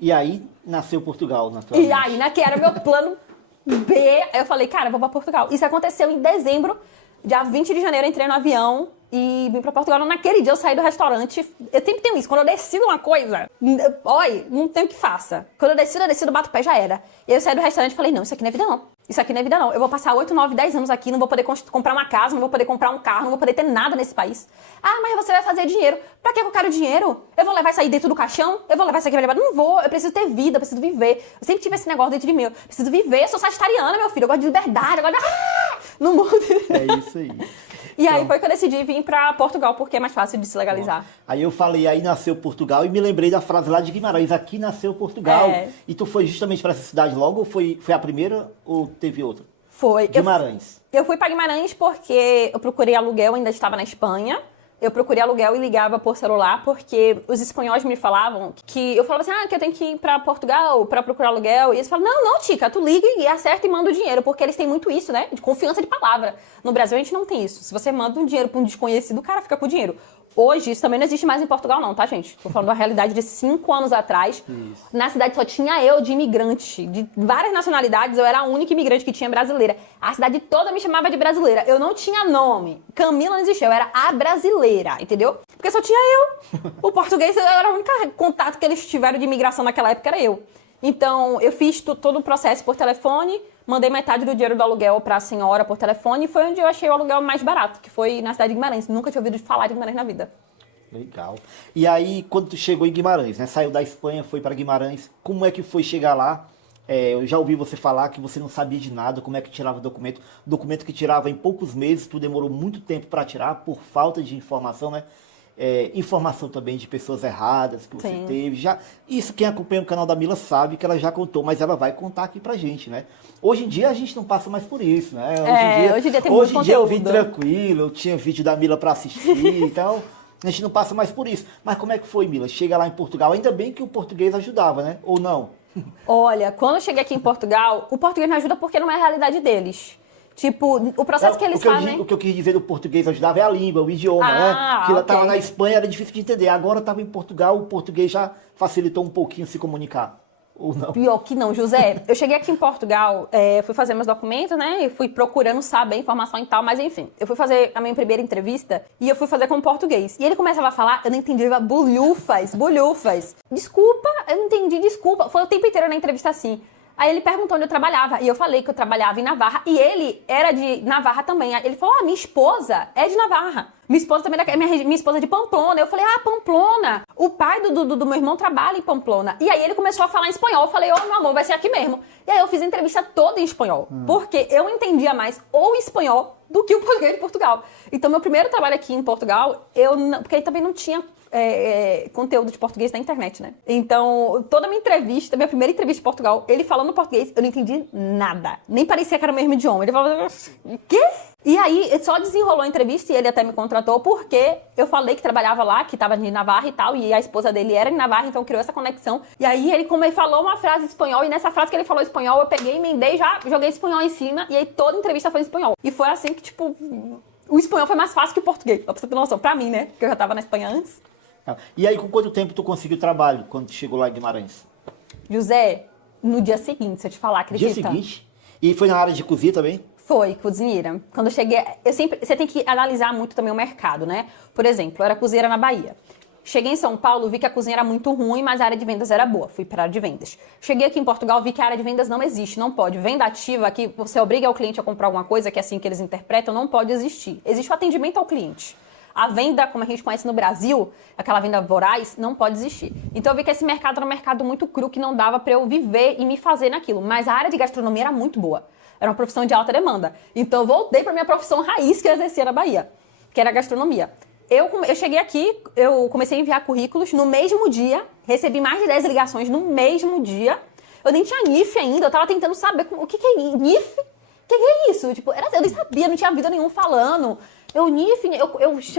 E aí nasceu Portugal, naturalmente. E aí, né, que era meu plano B. Aí eu falei, cara, eu vou pra Portugal. Isso aconteceu em dezembro, dia 20 de janeiro, eu entrei no avião e vim pra Portugal. Naquele dia eu saí do restaurante. Eu sempre tenho isso. Quando eu decido uma coisa, olha, não tem o que faça. Quando eu decido, bato o pé, já era. E eu saí do restaurante e falei, não, isso aqui não é vida não. Isso aqui não é vida não. Eu vou passar 8, 9, 10 anos aqui, não vou poder comprar uma casa, não vou poder comprar um carro, não vou poder ter nada nesse país. Ah, mas você vai fazer dinheiro. Pra que eu quero dinheiro? Eu vou levar isso aí dentro do caixão? Eu vou levar isso aqui pra levar? Não vou. Eu preciso ter vida, eu preciso viver. Eu sempre tive esse negócio dentro de mim. Eu preciso viver. Eu sou sagitariana, meu filho. Eu gosto de liberdade, eu gosto de... no mundo. É isso aí. E aí foi que eu decidi vir pra Portugal, porque é mais fácil de se legalizar. Bom, aí eu falei, aí nasceu Portugal, e me lembrei da frase lá de Guimarães, aqui nasceu Portugal. E tu foi justamente pra essa cidade logo, ou foi a primeira, ou teve outra? Foi. Guimarães. Eu fui pra Guimarães porque eu procurei aluguel, ainda estava na Espanha. Eu procurei aluguel e ligava por celular, porque os espanhóis me falavam que... Eu falava assim, que eu tenho que ir pra Portugal pra procurar aluguel. E eles falavam, não, tica, tu liga e acerta e manda o dinheiro. Porque eles têm muito isso, né? De confiança de palavra. No Brasil, a gente não tem isso. Se você manda um dinheiro pra um desconhecido, o cara fica com o dinheiro. Hoje, isso também não existe mais em Portugal, não, tá, gente? Tô falando da realidade de 5 anos atrás. Isso. Na cidade só tinha eu de imigrante. De várias nacionalidades, eu era a única imigrante que tinha brasileira. A cidade toda me chamava de brasileira. Eu não tinha nome. Camila não existia, eu era a brasileira, entendeu? Porque só tinha eu. O português era o único contato que eles tiveram de imigração naquela época, era eu. Então, eu fiz todo o processo por telefone, mandei metade do dinheiro do aluguel pra senhora por telefone, e foi onde eu achei o aluguel mais barato, que foi na cidade de Guimarães. Nunca tinha ouvido falar de Guimarães na vida. Legal. E aí, quando tu chegou em Guimarães, né? Saiu da Espanha, foi para Guimarães, como é que foi chegar lá? Eu já ouvi você falar que você não sabia de nada, como é que tirava documento. Documento que tirava em poucos meses, tu demorou muito tempo para tirar, por falta de informação, né? Informação também de pessoas erradas que você teve. Isso quem acompanha o canal da Mila sabe que ela já contou, mas ela vai contar aqui pra gente, né? Hoje em dia a gente não passa mais por isso, né? Hoje em dia tem muito conteúdo. Hoje em dia eu vim tranquilo, eu tinha vídeo da Mila pra assistir e tal. A gente não passa mais por isso. Mas como é que foi, Mila? Chega lá em Portugal, ainda bem que o português ajudava, né? Ou não? Olha, quando eu cheguei aqui em Portugal, o português me ajuda porque não é a realidade deles. Tipo, o processo que eles fazem... O que eu quis dizer do português ajudava é a língua, o idioma, né? Que ela estava na Espanha, era difícil de entender. Agora estava em Portugal, o português já facilitou um pouquinho se comunicar. Ou não? Pior que não, José. Eu cheguei aqui em Portugal, fui fazer meus documentos, né? E fui procurando saber informação e tal, mas enfim. Eu fui fazer a minha primeira entrevista e eu fui fazer com português. E ele começava a falar, eu não entendi, eu bolhufas. Desculpa, eu não entendi, desculpa. Foi o tempo inteiro na entrevista assim. Aí ele perguntou onde eu trabalhava, e eu falei que eu trabalhava em Navarra, e ele era de Navarra também. Aí ele falou, minha esposa é de Navarra. Minha esposa também é minha esposa é de Pamplona. Eu falei, Pamplona. O pai do meu irmão trabalha em Pamplona. E aí ele começou a falar em espanhol. Eu falei, meu amor, vai ser aqui mesmo. E aí eu fiz a entrevista toda em espanhol, porque eu entendia mais o espanhol do que o português de Portugal. Então, meu primeiro trabalho aqui em Portugal, porque aí também não tinha conteúdo de português na internet, né? Então, toda minha primeira entrevista em Portugal, ele falando português, eu não entendi nada. Nem parecia que era o mesmo idioma. Ele falava, o quê? E aí, só desenrolou a entrevista e ele até me contratou porque eu falei que trabalhava lá, que tava de Navarra e tal, e a esposa dele era em Navarra, então criou essa conexão. E aí, ele falou uma frase em espanhol, e nessa frase que ele falou em espanhol, eu peguei, emendei, já joguei espanhol em cima, e aí toda a entrevista foi em espanhol. E foi assim que, tipo, o espanhol foi mais fácil que o português, só pra você ter noção. Pra mim, né? Porque eu já tava na Espanha antes. E aí, com quanto tempo tu conseguiu trabalho quando tu chegou lá em Guimarães? José, no dia seguinte, se eu te falar, acredita? Dia seguinte? E foi na área de cozinha também? Foi, cozinheira. Quando eu cheguei, você tem que analisar muito também o mercado, né? Por exemplo, eu era cozinheira na Bahia. Cheguei em São Paulo, vi que a cozinha era muito ruim, mas a área de vendas era boa. Fui para a área de vendas. Cheguei aqui em Portugal, vi que a área de vendas não existe, não pode. Venda ativa, que você obriga o cliente a comprar alguma coisa, que é assim que eles interpretam, não pode existir. Existe o atendimento ao cliente. A venda, como a gente conhece no Brasil, aquela venda voraz, não pode existir. Então eu vi que esse mercado era um mercado muito cru, que não dava para eu viver e me fazer naquilo. Mas a área de gastronomia era muito boa. Era uma profissão de alta demanda. Então eu voltei para minha profissão raiz que eu exercia na Bahia, que era a gastronomia. Eu cheguei aqui, eu comecei a enviar currículos no mesmo dia, recebi mais de 10 ligações no mesmo dia. Eu nem tinha NIF ainda, eu tava tentando saber o que é NIF? O que é isso? Tipo, eu nem sabia, não tinha vida nenhum falando. Eu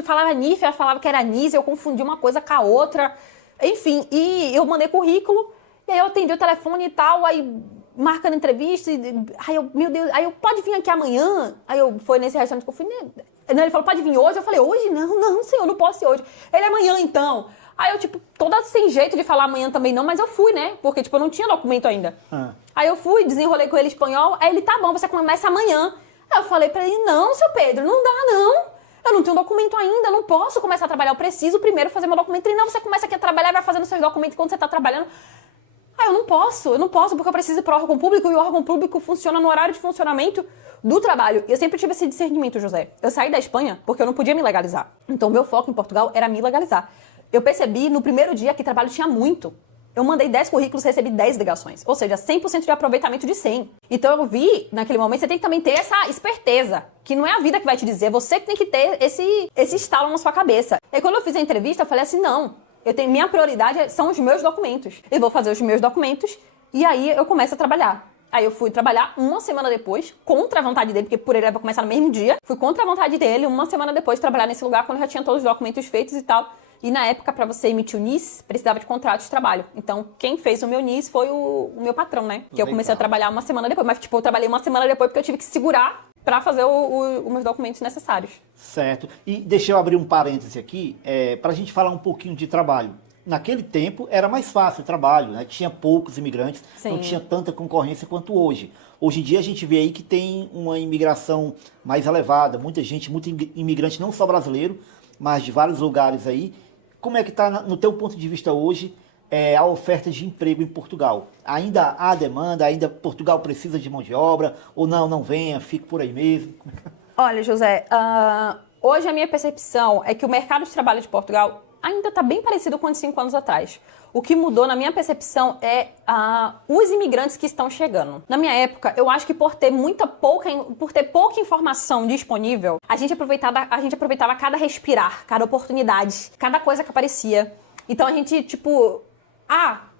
falava NIF, ela falava que era NIS, eu confundi uma coisa com a outra. Enfim, e eu mandei currículo, e aí eu atendi o telefone e tal, aí marcando entrevista, aí eu, meu Deus, aí eu, pode vir aqui amanhã? Aí eu, foi nesse restaurante que eu fui, né? Ele falou, pode vir hoje? Eu falei, hoje? Não, senhor, não posso ir hoje. Ele, amanhã então. Aí eu, tipo, toda sem jeito de falar amanhã também não, mas eu fui, né? Porque, tipo, eu não tinha documento ainda. Aí eu fui, desenrolei com ele espanhol, aí ele, tá bom, você começa amanhã. Aí eu falei pra ele, não, seu Pedro, não dá, não. Eu não tenho documento ainda, não posso começar a trabalhar, eu preciso primeiro fazer meu documento. Ele, não, você começa aqui a trabalhar e vai fazendo seus documentos quando você tá trabalhando. Ah, eu não posso porque eu preciso ir para o órgão público e o órgão público funciona no horário de funcionamento do trabalho. Eu sempre tive esse discernimento, José. Eu saí da Espanha porque eu não podia me legalizar. Então, meu foco em Portugal era me legalizar. Eu percebi no primeiro dia que trabalho tinha muito. Eu mandei 10 currículos e recebi 10 ligações. Ou seja, 100% de aproveitamento de 100. Então, eu vi, naquele momento, você tem que também ter essa esperteza. Que não é a vida que vai te dizer, você que tem que ter esse estalo na sua cabeça. E quando eu fiz a entrevista, eu falei assim, não. Minha prioridade são os meus documentos. Eu vou fazer os meus documentos e aí eu começo a trabalhar. Aí eu fui trabalhar uma semana depois, contra a vontade dele, porque por ele era pra começar no mesmo dia. Fui contra a vontade dele, uma semana depois, trabalhar nesse lugar, quando eu já tinha todos os documentos feitos e tal. E na época, pra você emitir o NIS, precisava de contrato de trabalho. Então, quem fez o meu NIS foi o meu patrão, né? Que eu comecei a trabalhar uma semana depois. Mas, tipo, eu trabalhei uma semana depois porque eu tive que segurar pra fazer os meus documentos necessários. Certo. E deixa eu abrir um parêntese aqui, pra gente falar um pouquinho de trabalho. Naquele tempo era mais fácil o trabalho, né? Tinha poucos imigrantes, Sim. Não tinha tanta concorrência quanto hoje. Hoje em dia a gente vê aí que tem uma imigração mais elevada, muita gente, muito imigrante, não só brasileiro, mas de vários lugares aí. Como é que está, no teu ponto de vista hoje, a oferta de emprego em Portugal? Ainda há demanda? Ainda Portugal precisa de mão de obra? Ou não venha, fique por aí mesmo? Olha, José, hoje a minha percepção é que o mercado de trabalho de Portugal ainda está bem parecido com de 5 anos atrás. O que mudou, na minha percepção, é os imigrantes que estão chegando. Na minha época, eu acho que por ter pouca informação disponível, a gente aproveitava cada respirar, cada oportunidade, cada coisa que aparecia. Então a gente, tipo,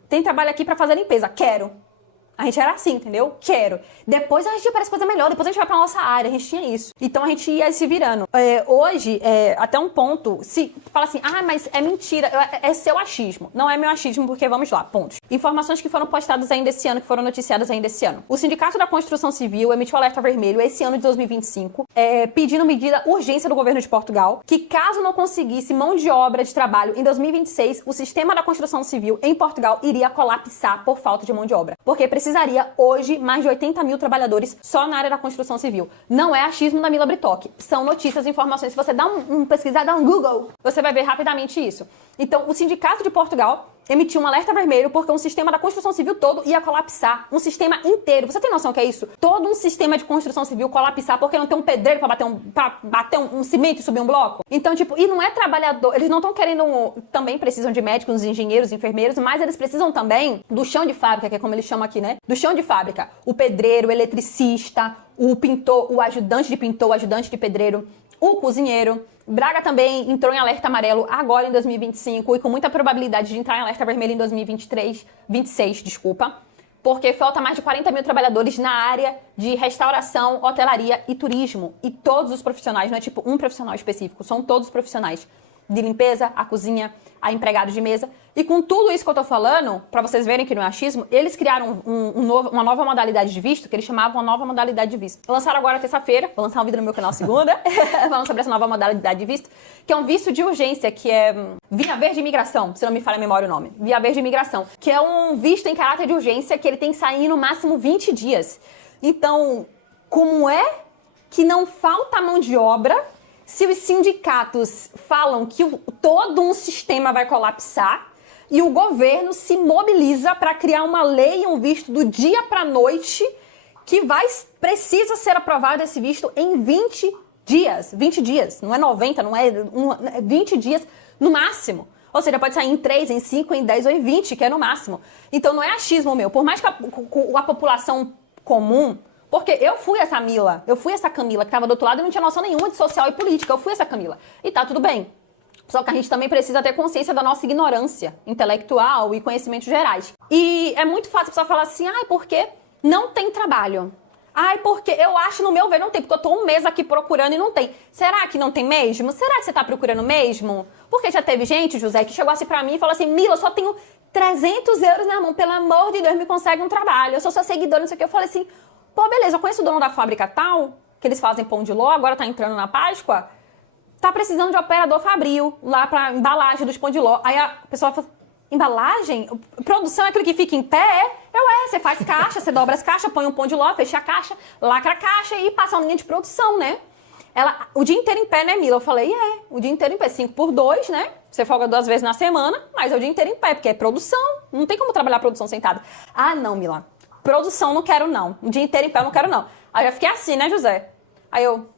tem trabalho aqui para fazer limpeza, quero. A gente era assim, entendeu? Quero. Depois a gente parece fazer melhor, depois a gente vai pra nossa área, a gente tinha isso. Então a gente ia se virando. Hoje, até um ponto, se fala assim, mas é mentira, é seu achismo. Não é meu achismo, porque vamos lá, pontos. Informações que foram postadas ainda esse ano, que foram noticiadas ainda esse ano. O Sindicato da Construção Civil emitiu alerta vermelho esse ano de 2025, pedindo medida urgência do governo de Portugal, que caso não conseguisse mão de obra de trabalho em 2026, o sistema da construção civil em Portugal iria colapsar por falta de mão de obra. Porque precisaria hoje mais de 80 mil trabalhadores só na área da construção civil. Não é achismo da Mila Britoque. São notícias e informações. Se você dá pesquisar, dá um Google, você vai ver rapidamente isso. Então, o Sindicato de Portugal emitiu um alerta vermelho porque um sistema da construção civil todo ia colapsar. Um sistema inteiro. Você tem noção do que é isso? Todo um sistema de construção civil colapsar porque não tem um pedreiro pra bater um cimento e subir um bloco? Então, tipo, e não é trabalhador. Eles não estão querendo... Também precisam de médicos, engenheiros, enfermeiros, mas eles precisam também do chão de fábrica, que é como eles chamam aqui, né? Do chão de fábrica. O pedreiro, o eletricista, o pintor, o ajudante de pintor, o ajudante de pedreiro, o cozinheiro. Braga também entrou em alerta amarelo agora em 2025 e com muita probabilidade de entrar em alerta vermelho em 2026, desculpa, porque falta mais de 40 mil trabalhadores na área de restauração, hotelaria e turismo. E todos os profissionais, não é tipo um profissional específico, são todos os profissionais de limpeza, a cozinha, a empregado de mesa. E com tudo isso que eu tô falando, pra vocês verem que não é achismo, eles criaram uma nova modalidade de visto, que eles chamavam uma nova modalidade de visto. Lançaram agora terça-feira, vou lançar um vídeo no meu canal segunda, falando sobre essa nova modalidade de visto, que é um visto de urgência, que é Via Verde Imigração, se não me falha a memória o nome. Via Verde Imigração, que é um visto em caráter de urgência que ele tem que sair no máximo 20 dias. Então, como é que não falta mão de obra se os sindicatos falam que todo um sistema vai colapsar e o governo se mobiliza para criar uma lei, um visto do dia para a noite que precisa ser aprovado esse visto em 20 dias. 20 dias, não é 90, não é 20 dias no máximo. Ou seja, pode sair em 3, em 5, em 10 ou em 20, que é no máximo. Então não é achismo meu. Por mais que a população comum... Porque eu fui essa Camila que tava do outro lado e não tinha noção nenhuma de social e política. Eu fui essa Camila. E tá tudo bem. Só que a gente também precisa ter consciência da nossa ignorância intelectual e conhecimentos gerais. E é muito fácil a pessoa falar assim, porque não tem trabalho. Porque eu acho, no meu ver, não tem. Porque eu tô um mês aqui procurando e não tem. Será que não tem mesmo? Será que você tá procurando mesmo? Porque já teve gente, José, que chegou assim pra mim e falou assim, Mila, eu só tenho 300 euros na mão. Pelo amor de Deus, me consegue um trabalho. Eu sou sua seguidora, não sei o que. Eu falei assim... Pô, beleza, eu conheço o dono da fábrica tal, que eles fazem pão de ló, agora tá entrando na Páscoa, tá precisando de operador fabril lá pra embalagem dos pão de ló. Aí a pessoa fala, embalagem? Produção é aquilo que fica em pé? Você faz caixa, você dobra as caixas, põe um pão de ló, fecha a caixa, lacra a caixa e passa uma linha de produção, né? O dia inteiro em pé, né, Mila? Eu falei, o dia inteiro em pé, 5 por 2, né? Você folga 2 vezes na semana, mas é o dia inteiro em pé, porque é produção, não tem como trabalhar produção sentada. Ah, não, Mila. Produção não quero não, o dia inteiro em pé eu não quero não. Aí eu fiquei assim, né, José? Aí eu,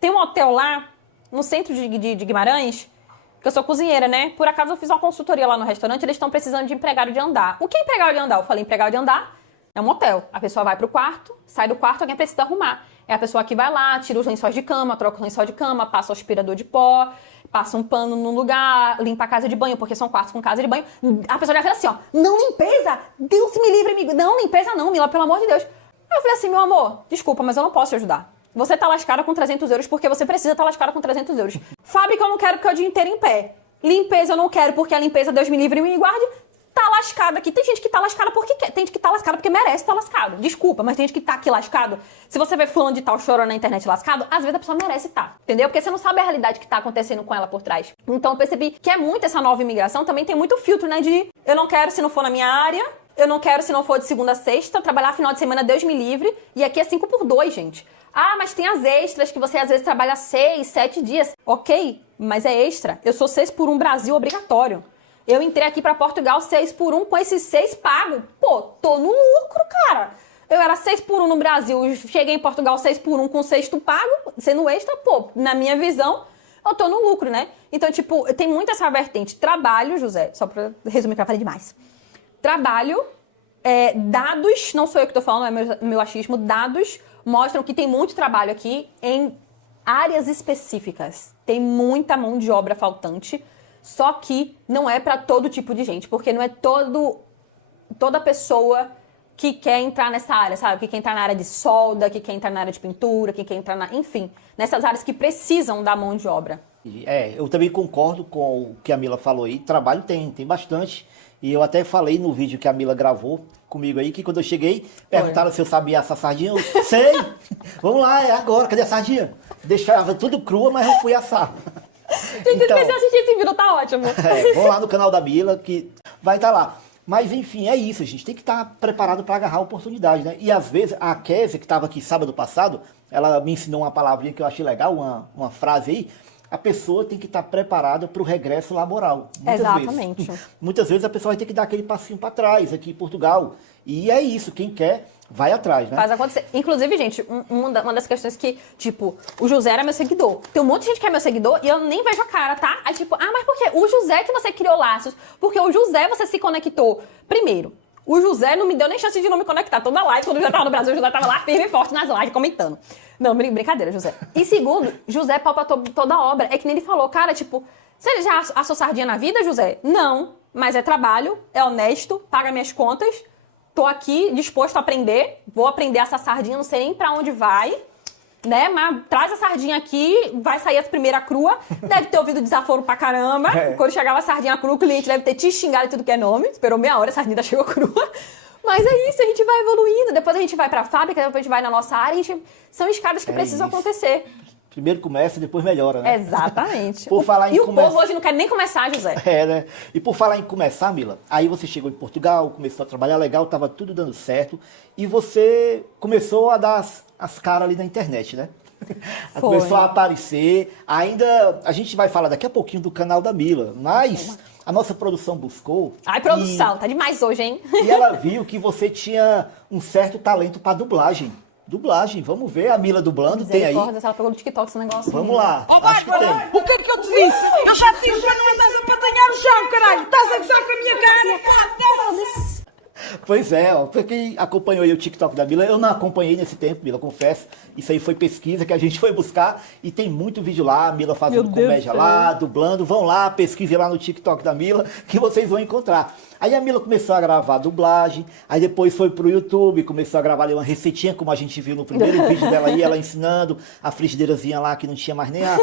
tem um hotel lá, no centro de Guimarães, que eu sou cozinheira, né? Por acaso eu fiz uma consultoria lá no restaurante, eles estão precisando de empregado de andar. O que é empregado de andar? Eu falei, empregado de andar é um hotel. A pessoa vai pro quarto, sai do quarto, alguém precisa arrumar. É a pessoa que vai lá, tira os lençóis de cama, troca o lençol de cama, passa o aspirador de pó, passa um pano num lugar, limpa a casa de banho, porque são quartos com casa de banho. A pessoa já fala assim, não limpeza? Deus me livre, amigo. Não, limpeza não, Mila, pelo amor de Deus. Aí eu falei assim, meu amor, desculpa, mas eu não posso te ajudar. Você tá lascada com 300 euros porque você precisa estar lascada com 300 euros. Fábrica eu não quero porque é o dia inteiro em pé. Limpeza eu não quero porque a limpeza, Deus me livre e me guarde. Tá lascada aqui. Tem gente que tá lascada porque quer. Tem gente que tá lascada porque merece estar lascado. Desculpa, mas tem gente que tá aqui lascado. Se você vê fulano de tal chorando na internet lascado, às vezes a pessoa merece estar. Entendeu? Porque você não sabe a realidade que tá acontecendo com ela por trás. Então eu percebi que é muito essa nova imigração. Também tem muito filtro, né? De eu não quero se não for na minha área. Eu não quero se não for de segunda a sexta. Trabalhar final de semana, Deus me livre. E aqui é 5 por 2, gente. Mas tem as extras que você às vezes trabalha 6, 7 dias. Ok, mas é extra. Eu sou 6 por 1 Brasil obrigatório. Eu entrei aqui pra Portugal 6 por 1 com esses 6 pago. Pô, tô no lucro, cara. Eu era 6 por 1 no Brasil, cheguei em Portugal 6 por 1 com sexto pago, sendo extra, pô, na minha visão, eu tô no lucro, né? Então, tipo, tem muito essa vertente. Trabalho, José, só pra resumir que eu falei demais. Trabalho, dados, não sou eu que tô falando, é meu achismo, dados mostram que tem muito trabalho aqui em áreas específicas. Tem muita mão de obra faltante. Só que não é para todo tipo de gente, porque não é toda pessoa que quer entrar nessa área, sabe? Que quer entrar na área de solda, que quer entrar na área de pintura, que quer entrar enfim, nessas áreas que precisam da mão de obra. Eu também concordo com o que a Mila falou aí. Trabalho tem bastante. E eu até falei no vídeo que a Mila gravou comigo aí, que quando eu cheguei, perguntaram se eu sabia assar sardinha. Eu, sei! Vamos lá, é agora, cadê a sardinha? Deixava tudo crua, mas eu fui assar. Gente, então, se você assistir esse vídeo, tá ótimo. Vão lá no canal da Mila, que vai estar lá. Mas, enfim, é isso, a gente tem que estar preparado para agarrar a oportunidade, né? E, às vezes, a Kézia, que estava aqui sábado passado, ela me ensinou uma palavrinha que eu achei legal, uma frase aí. a pessoa tem que estar preparada para o regresso laboral. Exatamente. Muitas vezes a pessoa vai ter que dar aquele passinho para trás aqui em Portugal. E é isso, quem quer, vai atrás, né? Faz acontecer. Inclusive, gente, uma das questões que, tipo, o José era meu seguidor. Tem um monte de gente que é meu seguidor e eu nem vejo a cara, tá? Aí, tipo, mas por quê? O José que você criou laços. Porque o José você se conectou. Primeiro, o José não me deu nem chance de não me conectar. Toda live, quando eu já tava no Brasil, o José tava lá firme e forte nas lives, comentando. Não, brincadeira, José. E segundo, José palpa toda a obra. É que nem ele falou, cara, tipo, você já assou sardinha na vida, José? Não, mas é trabalho, é honesto, paga minhas contas. Tô aqui disposto a aprender, vou aprender essa sardinha, não sei nem pra onde vai, né? Mas traz a sardinha aqui, vai sair a primeira crua, deve ter ouvido desaforo pra caramba. Quando chegava a sardinha crua, o cliente deve ter te xingado e tudo que é nome. Esperou meia hora, a sardinha ainda chegou crua. Mas é isso, a gente vai evoluindo. Depois a gente vai pra fábrica, depois a gente vai na nossa área. São escadas que precisam acontecer. Primeiro começa e depois melhora, né? Exatamente. Por falar em o povo hoje não quer nem começar, José. Né? E por falar em começar, Mila, aí você chegou em Portugal, começou a trabalhar legal, tava tudo dando certo. E você começou a dar as caras ali na internet, né? Começou a aparecer. Ainda, a gente vai falar daqui a pouquinho do canal da Mila, mas a nossa produção buscou. Ai, produção, tá demais hoje, hein? E ela viu que você tinha um certo talento para dublagem. Dublagem, vamos ver a Mila dublando, tem aí. Ela pegou no TikTok esse negócio. Vamos lá. Ó, Bárbara, o que é que eu te disse? Eu já te disse para não andares a patanhar o chão, caralho. Estás a gozar com a minha cara. Pois é, ó, pra quem acompanhou aí o TikTok da Mila, eu não acompanhei nesse tempo, Mila, confesso. Isso aí foi pesquisa que a gente foi buscar e tem muito vídeo lá, a Mila fazendo comédia lá, dublando. Vão lá, pesquisem lá no TikTok da Mila que vocês vão encontrar. Aí a Mila começou a gravar dublagem, aí depois foi pro YouTube, começou a gravar ali uma receitinha, como a gente viu no primeiro vídeo dela aí, ela ensinando a frigideirazinha lá que não tinha mais nem a...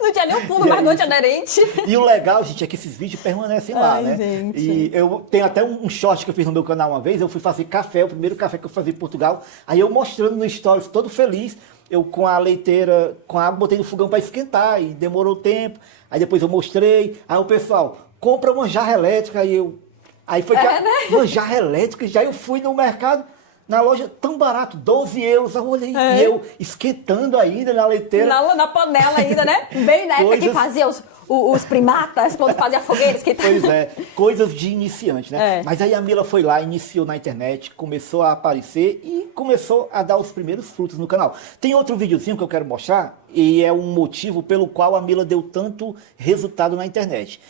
Não tinha nem o fundo, mas não tinha aderente. E o legal, gente, é que esses vídeos permanecem lá, né? Gente. E eu tenho até um short que eu fiz no meu canal uma vez, eu fui fazer café, o primeiro café que eu fazia em Portugal, aí eu mostrando no stories, todo feliz, eu com a leiteira, com a água, botei no fogão para esquentar, e demorou tempo, aí depois eu mostrei, aí o pessoal, compra uma jarra elétrica, aí foi que uma jarra elétrica, já eu fui no mercado, na loja tão barato, 12 euros, eu olhei, e eu esquentando ainda na leiteira. Na panela ainda, né? Bem na época que fazia os primatas, quando fazia fogueira, esquentava. Pois é, coisas de iniciante, né? Mas aí a Mila foi lá, iniciou na internet, começou a aparecer e começou a dar os primeiros frutos no canal. Tem outro videozinho que eu quero mostrar e é um motivo pelo qual a Mila deu tanto resultado na internet.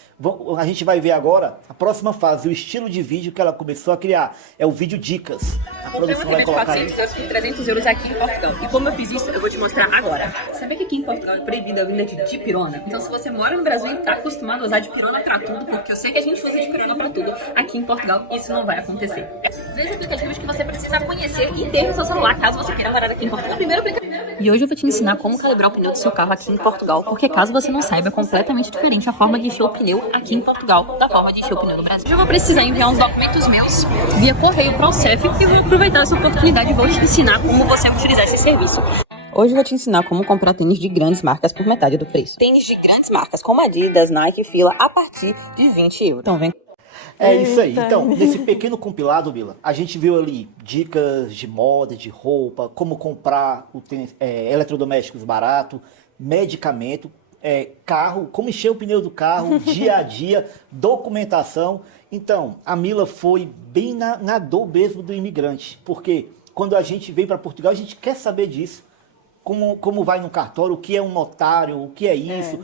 A gente vai ver agora a próxima fase, o estilo de vídeo que ela começou a criar. É o vídeo dicas. A produção vai colocar aí. 400 euros por 300 euros aqui em Portugal. E como eu fiz isso, eu vou te mostrar agora. Sabia que aqui em Portugal é proibido a vinda de dipirona? Então se você mora no Brasil e tá acostumado a usar dipirona pra tudo, porque eu sei que a gente usa dipirona pra tudo, aqui em Portugal isso não vai acontecer. Veja aplicativos que você precisa conhecer e ter no seu celular, caso você queira morar aqui em Portugal. Primeiro aplicativo. E hoje eu vou te ensinar como calibrar o pneu do seu carro aqui em Portugal, porque caso você não saiba, é completamente diferente a forma de encher o pneu aqui em Portugal da forma de encher o pneu no Brasil. Eu vou precisar enviar uns documentos meus via correio para o CEF e vou aproveitar essa oportunidade e vou te ensinar como você utilizar esse serviço. Hoje eu vou te ensinar como comprar tênis de grandes marcas por metade do preço. Tênis de grandes marcas como Adidas, Nike, Fila, a partir de 20 euros. Então vem. É isso aí. Então, nesse pequeno compilado, Mila, a gente viu ali dicas de moda, de roupa, como comprar eletrodomésticos barato, medicamento, carro, como encher o pneu do carro, dia a dia, documentação. Então, a Mila foi bem na dor mesmo do imigrante, porque quando a gente vem para Portugal, a gente quer saber disso. Como vai no cartório, o que é um notário, o que é isso,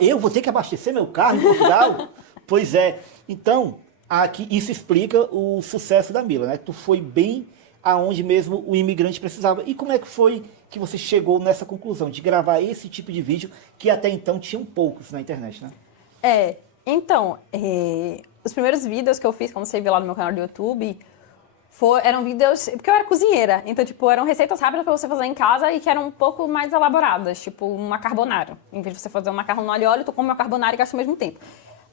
eu vou ter que abastecer meu carro em Portugal? Pois é. Então, aqui isso explica o sucesso da Mila, né? Tu foi bem aonde mesmo o imigrante precisava. E como é que foi que você chegou nessa conclusão de gravar esse tipo de vídeo que até então tinham poucos na internet, né? Então, os primeiros vídeos que eu fiz, como você viu lá no meu canal do YouTube, eram vídeos... Porque eu era cozinheira, então, tipo, eram receitas rápidas pra você fazer em casa e que eram um pouco mais elaboradas, tipo uma carbonara. Em vez de você fazer um macarrão no alho e óleo, tu come uma carbonara e gasta ao mesmo tempo.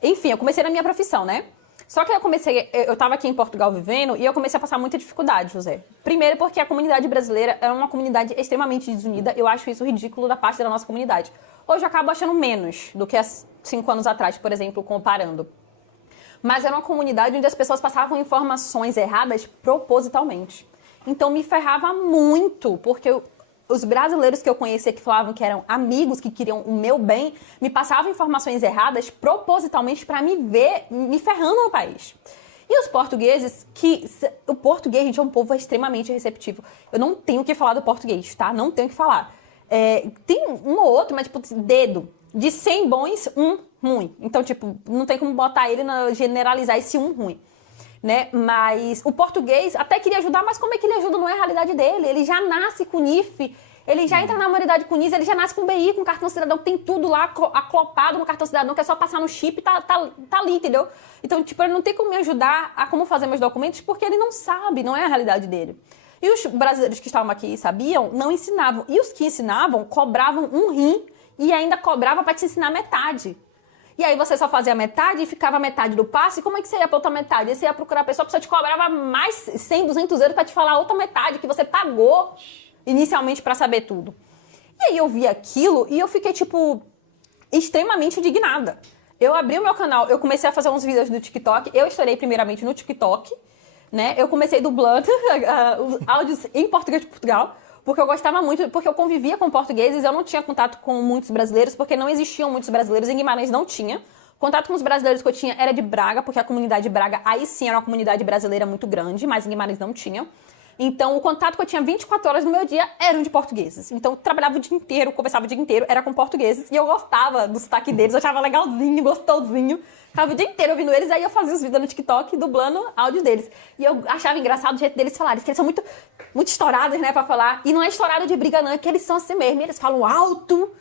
Enfim, eu comecei na minha profissão, né? Só que eu tava aqui em Portugal vivendo e eu comecei a passar muita dificuldade, José. Primeiro porque a comunidade brasileira é uma comunidade extremamente desunida. Eu acho isso ridículo da parte da nossa comunidade. Hoje eu acabo achando menos do que há 5 anos atrás, por exemplo, comparando. Mas era uma comunidade onde as pessoas passavam informações erradas propositalmente. Então me ferrava muito, porque Os brasileiros que eu conhecia que falavam que eram amigos, que queriam o meu bem, me passavam informações erradas propositalmente para me ver me ferrando no país. E os portugueses, o português, gente, é um povo extremamente receptivo. Eu não tenho o que falar do português, tá? Não tenho o que falar. Tem um ou outro, mas tipo, dedo. De 100 bons, um ruim. Então, tipo, não tem como botar ele, generalizar esse um ruim. Né? Mas o português até queria ajudar, mas como é que ele ajuda? Não é a realidade dele. Ele já nasce com NIF, ele já entra na maioridade com NIS, ele já nasce com BI, com cartão cidadão, tem tudo lá aclopado no cartão cidadão, que é só passar no chip e tá ali, entendeu? Então, tipo, ele não tem como me ajudar a como fazer meus documentos, porque ele não sabe, não é a realidade dele. E os brasileiros que estavam aqui sabiam, não ensinavam. E os que ensinavam, cobravam um rim e ainda cobrava para te ensinar metade. E aí você só fazia metade e ficava metade do passe. Como é que você ia pra outra metade? Aí você ia procurar a pessoa te cobrava mais 100, 200 euros pra te falar a outra metade que você pagou inicialmente pra saber tudo. E aí eu vi aquilo e eu fiquei, tipo, extremamente indignada. Eu abri o meu canal, eu comecei a fazer uns vídeos no TikTok. Eu estourei primeiramente no TikTok, né? Eu comecei dublando áudios em português de Portugal. Porque eu gostava muito, porque eu convivia com portugueses, eu não tinha contato com muitos brasileiros, porque não existiam muitos brasileiros, em Guimarães não tinha. O contato com os brasileiros que eu tinha era de Braga, porque a comunidade de Braga, aí sim era uma comunidade brasileira muito grande, mas em Guimarães não tinha. Então, o contato que eu tinha 24 horas no meu dia eram de portugueses. Então, eu trabalhava o dia inteiro, conversava o dia inteiro, era com portugueses, e eu gostava do sotaque deles, eu achava legalzinho, gostosinho. Ficava o dia inteiro ouvindo eles, aí eu fazia os vídeos no TikTok, dublando áudio deles. E eu achava engraçado o jeito deles falarem, porque eles são muito, muito estourados, né, pra falar. E não é estourado de briga, não, é que eles são assim mesmo, eles falam alto,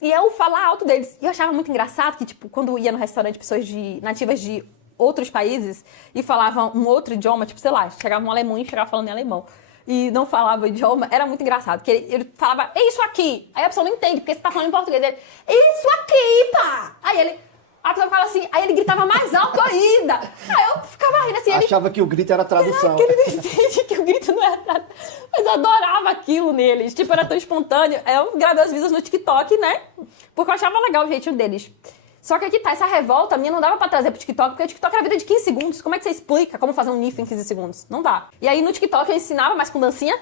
e eu falar alto deles. E eu achava muito engraçado que, tipo, quando ia no restaurante pessoas nativas de outros países e falavam um outro idioma, tipo, sei lá, chegava um alemão e chegava falando em alemão. E não falava o idioma, era muito engraçado. Porque ele falava, é isso aqui. Aí a pessoa não entende, porque você tá falando em português. Ele, isso aqui, pá! Aí a pessoa ficava assim, aí ele gritava mais alto ainda. Aí eu ficava rindo assim. Achava que o grito era tradução. Ele não entende que o grito não era tradução. Mas eu adorava aquilo neles. Tipo, era tão espontâneo. Eu gravei os vídeos no TikTok, né? Porque eu achava legal o jeitinho deles. Só que aqui tá, essa revolta minha não dava pra trazer pro TikTok, porque o TikTok era vida de 15 segundos. Como é que você explica como fazer um NIF em 15 segundos? Não dá. E aí no TikTok eu ensinava, mas com dancinha.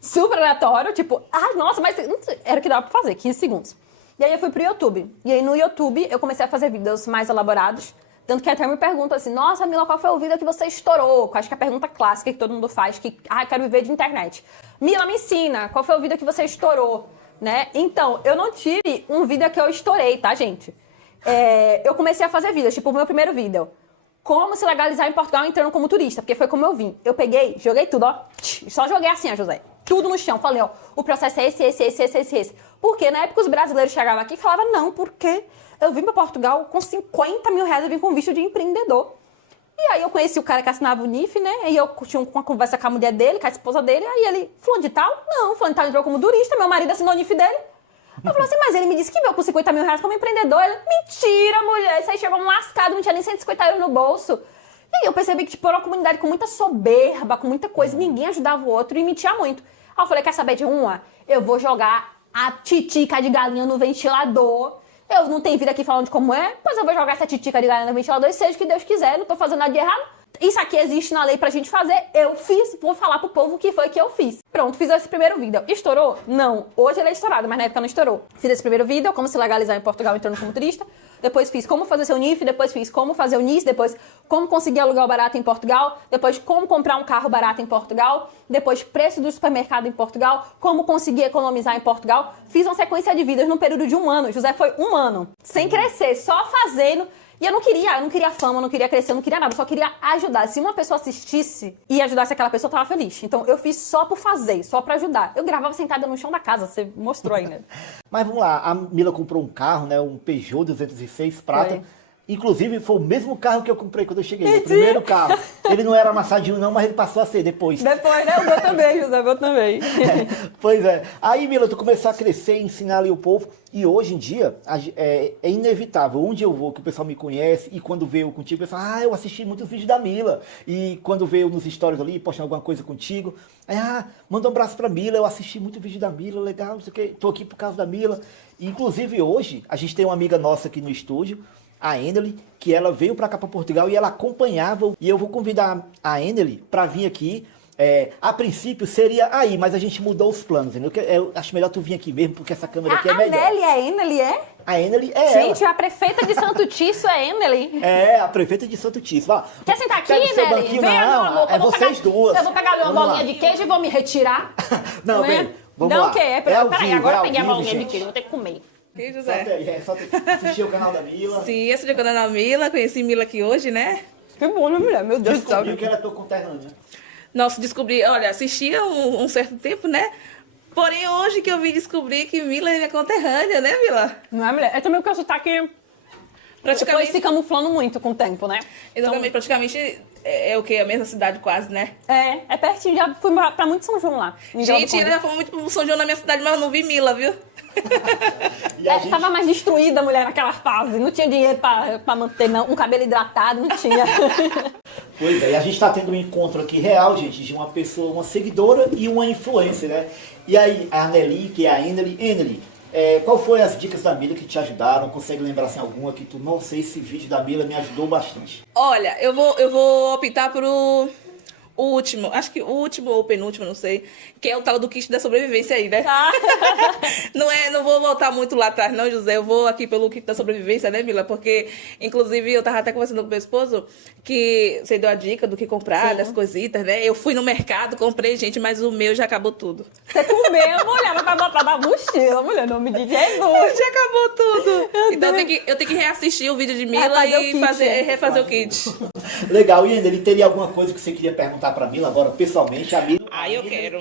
Super aleatório, tipo, nossa, mas era o que dava pra fazer, 15 segundos. E aí eu fui pro YouTube. E aí no YouTube eu comecei a fazer vídeos mais elaborados. Tanto que até me perguntam assim, nossa, Mila, qual foi o vídeo que você estourou? Que eu acho que é a pergunta clássica que todo mundo faz, que, quero viver de internet. Mila, me ensina, qual foi o vídeo que você estourou? Né? Então, eu não tive um vídeo que eu estourei, tá, gente? Eu comecei a fazer vídeos, tipo o meu primeiro vídeo. Como se legalizar em Portugal entrando como turista, porque foi como eu vim. Eu peguei, joguei tudo, ó. Só joguei assim, ó, José. Tudo no chão. Falei, ó, o processo é esse. Porque na época os brasileiros chegavam aqui e falavam, não, porque eu vim pra Portugal com 50 mil reais, eu vim com visto de empreendedor. E aí eu conheci o cara que assinava o NIF, né? E eu tinha uma conversa com a mulher dele, com a esposa dele. Aí ele, fulano de tal? Não, fulano de tal entrou como turista, meu marido assinou o NIF dele. Eu falei assim, mas ele me disse que veio com 50 mil reais como empreendedor. Ele, mentira, mulher, isso aí chegou um lascado, não tinha nem 150 euros no bolso. E aí eu percebi que, tipo, era uma comunidade com muita soberba, com muita coisa, ninguém ajudava o outro e mentia muito. Aí eu falei, quer saber de uma? Eu vou jogar a titica de galinha no ventilador. Eu não tenho vida aqui falando de como é, pois eu vou jogar essa titica de galinha no ventilador e seja o que Deus quiser, não tô fazendo nada de errado. Isso aqui existe na lei pra gente fazer, eu fiz, vou falar pro povo o que foi que eu fiz. Pronto, fiz esse primeiro vídeo. Estourou? Não. Hoje ele é estourado, mas na época não estourou. Fiz esse primeiro vídeo, como se legalizar em Portugal entrando como turista. Depois fiz como fazer seu NIF, depois fiz como fazer o NIS, depois como conseguir alugar barato em Portugal, depois como comprar um carro barato em Portugal, depois preço do supermercado em Portugal, como conseguir economizar em Portugal. Fiz uma sequência de vídeos num período de 1 ano. José foi 1 ano, sem crescer, só fazendo. E eu não queria fama, eu não queria crescer, eu não queria nada, eu só queria ajudar. Se uma pessoa assistisse e ajudasse aquela pessoa, eu tava feliz. Então eu fiz só por fazer, só pra ajudar. Eu gravava sentada no chão da casa, você mostrou aí, né? Mas vamos lá, a Mila comprou um carro, né? Um Peugeot 206 prata. Foi. Inclusive, foi o mesmo carro que eu comprei quando eu cheguei. O primeiro carro. Ele não era amassadinho não, mas ele passou a ser depois. Depois, né? O meu também, José, o meu também. Pois é. Aí, Mila, tu começou a crescer, ensinar ali o povo. E hoje em dia, é inevitável. Onde eu vou, que o pessoal me conhece, e quando vê eu contigo, o pessoal, eu assisti muitos vídeos da Mila. E quando vê eu nos stories ali, postando alguma coisa contigo, aí, manda um abraço pra Mila, eu assisti muito vídeo da Mila, legal, não sei o quê, tô aqui por causa da Mila. E, inclusive, hoje, a gente tem uma amiga nossa aqui no estúdio, a Endely, que ela veio para cá para Portugal e ela acompanhava, e eu vou convidar a Endely para vir aqui A princípio seria aí, mas a gente mudou os planos, entendeu? Eu acho melhor tu vir aqui mesmo, porque essa câmera aqui é melhor. A Nelly é Enely, é? A Enely é Gente, ela. a prefeita de Santo Tício é Enely. É, a prefeita de Santo Tício. Ó, Quer sentar aqui, pega o seu Nelly? banquinho, Vem, meu não, amor, que é eu vou vocês pegar, duas. Eu vou pegar ali uma Vamos bolinha lá. de queijo e vou me retirar. Não, é? vem, vamos Não, lá. o quê? ao Peraí, vivo, agora é eu ao peguei a vivo, bolinha de gente. queijo, vou ter que comer. Aqui, Só José. só assistir o canal da Mila. Sim, esse dia que eu na Mila, conheci Mila aqui hoje, né? Que bom, minha mulher, meu Deus do céu. Descobriu que era tua conterrânea. Nossa, descobri, olha, assistia um certo tempo, né? Porém, hoje que eu vim descobrir que Mila é minha conterrânea, né, Mila? Não é, mulher? É também porque o sotaque depois Praticamente, se camuflando muito com o tempo, né? exatamente, praticamente é o quê? A mesma cidade quase, né? É pertinho, já fui pra muito São João lá. em Vila do Gente, Conde. ele já foi muito pro São João na minha cidade, mas eu não vi Mila, viu? E a gente... Tava mais destruída a mulher naquela fase. Não tinha dinheiro pra manter, não. Um cabelo hidratado, não tinha. Pois é, e a gente tá tendo um encontro aqui real, gente, de uma pessoa, uma seguidora e uma influencer, né? E aí, a Nelly, que é a Enely, qual foi as dicas da Mila que te ajudaram? Consegue lembrar assim, alguma que tu, nossa, esse vídeo da Mila me ajudou bastante? Olha, eu vou optar por o último, acho que o último ou penúltimo, não sei, que é o tal do kit da sobrevivência aí, né? Ah. Não vou voltar muito lá atrás, não, José. Eu vou aqui pelo kit da sobrevivência, né, Mila? Porque, inclusive, eu tava até conversando com meu esposo que você deu a dica do que comprar, Sim. das coisitas, né? Eu fui no mercado, comprei, gente, mas o meu já acabou tudo. Você comeu, mulher, vai pra botar na mochila, mulher, não me diz Jesus. Já acabou tudo. Então eu tenho que reassistir o vídeo de Mila Refazer o e kit, refazer o kit. Legal, e Enely, teria alguma coisa que você queria perguntar pra Mila agora, pessoalmente? A Mila, Ah, eu a Mila quero.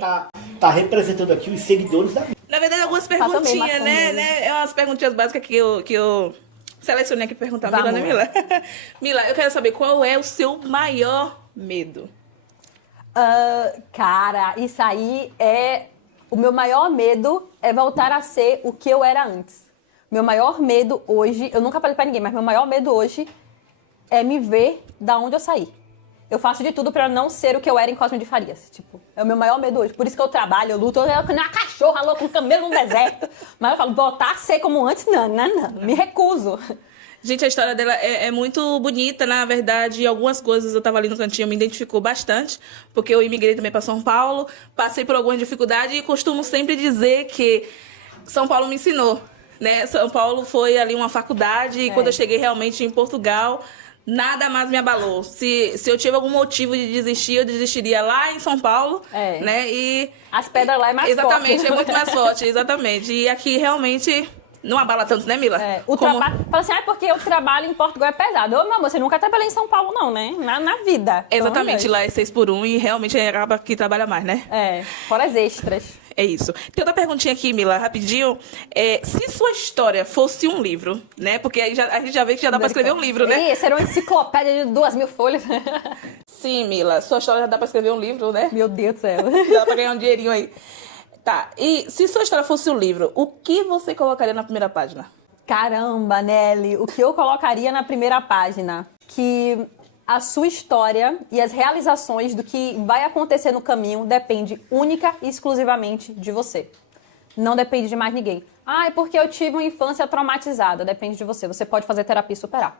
Tá representando aqui os seguidores da Mila. Na verdade, algumas Faça mesmo, perguntinhas, ação né? dele. É umas perguntinhas básicas que eu selecionei aqui pra perguntar a Mila, Vamos. né, Mila? Mila, eu quero saber qual é o seu maior medo? Cara, isso aí é... O meu maior medo é voltar a ser o que eu era antes. Meu maior medo hoje... Eu nunca falei pra ninguém, mas meu maior medo hoje é me ver da onde eu saí. Eu faço de tudo pra não ser o que eu era em Cosme de Farias. Tipo, é o meu maior medo hoje. Por isso que eu trabalho, eu luto, eu que nem uma cachorra louca com camelo no deserto. Mas eu falo, voltar a ser como antes, não. Me recuso. Gente, a história dela é muito bonita, na verdade, algumas coisas eu tava ali no cantinho, me identificou bastante, porque eu imigrei também para São Paulo, passei por algumas dificuldades e costumo sempre dizer que São Paulo me ensinou, né? São Paulo foi ali uma faculdade e quando eu cheguei realmente em Portugal, nada mais me abalou. Se eu tive algum motivo de desistir, eu desistiria lá em São Paulo, né? E As pedras lá é mais exatamente, forte. é muito mais forte, exatamente. E aqui realmente não abala tanto, né, Mila? O Como- trabalho... Fala assim, porque o trabalho em Portugal é pesado. Ô, meu amor, você nunca trabalhou em São Paulo, não, né? Na vida. Exatamente, Então, lá é 6x1 e realmente acaba que trabalha mais, né? fora as extras. É isso. Tem outra perguntinha aqui, Mila, rapidinho. Se sua história fosse um livro, né? Porque aí a gente já vê que já dá pra escrever um livro, né? Isso, era uma enciclopédia de 2.000 folhas. Sim, Mila, sua história já dá pra escrever um livro, né? Meu Deus do céu. Já dá pra ganhar um dinheirinho aí. Tá, e se sua história fosse um livro, o que você colocaria na primeira página? Caramba, Nelly, o que eu colocaria na primeira página? Que a sua história e as realizações do que vai acontecer no caminho depende única e exclusivamente de você. Não depende de mais ninguém. É porque eu tive uma infância traumatizada. Depende de você. Você pode fazer terapia e superar.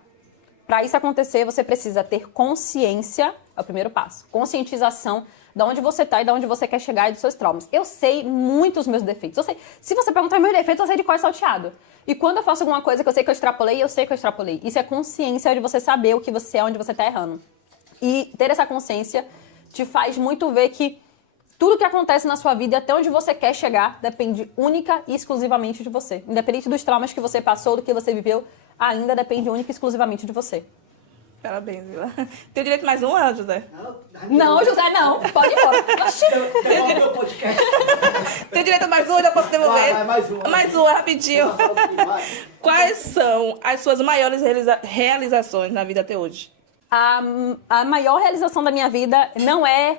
Para isso acontecer, você precisa ter consciência, é o primeiro passo. Conscientização de onde você está e de onde você quer chegar e dos seus traumas. Eu sei muitos meus defeitos. Eu sei. Se você perguntar meus defeitos, eu sei de qual é salteado. E quando eu faço alguma coisa que eu sei que eu extrapolei, eu sei que eu extrapolei. Isso é consciência de você saber o que você é, onde você está errando. E ter essa consciência te faz muito ver que tudo que acontece na sua vida e até onde você quer chegar depende única e exclusivamente de você. Independente dos traumas que você passou, do que você viveu, ainda depende única e exclusivamente de você. Parabéns, Mila. Tem direito mais um, José? Não, José, não. Pode ir embora. Oxi. Devolve meu podcast. Tem direito a mais um, ainda posso devolver? Vai, mais um. Mais um, rapidinho. Vai. Quais são as suas maiores realizações na vida até hoje? A maior realização da minha vida não é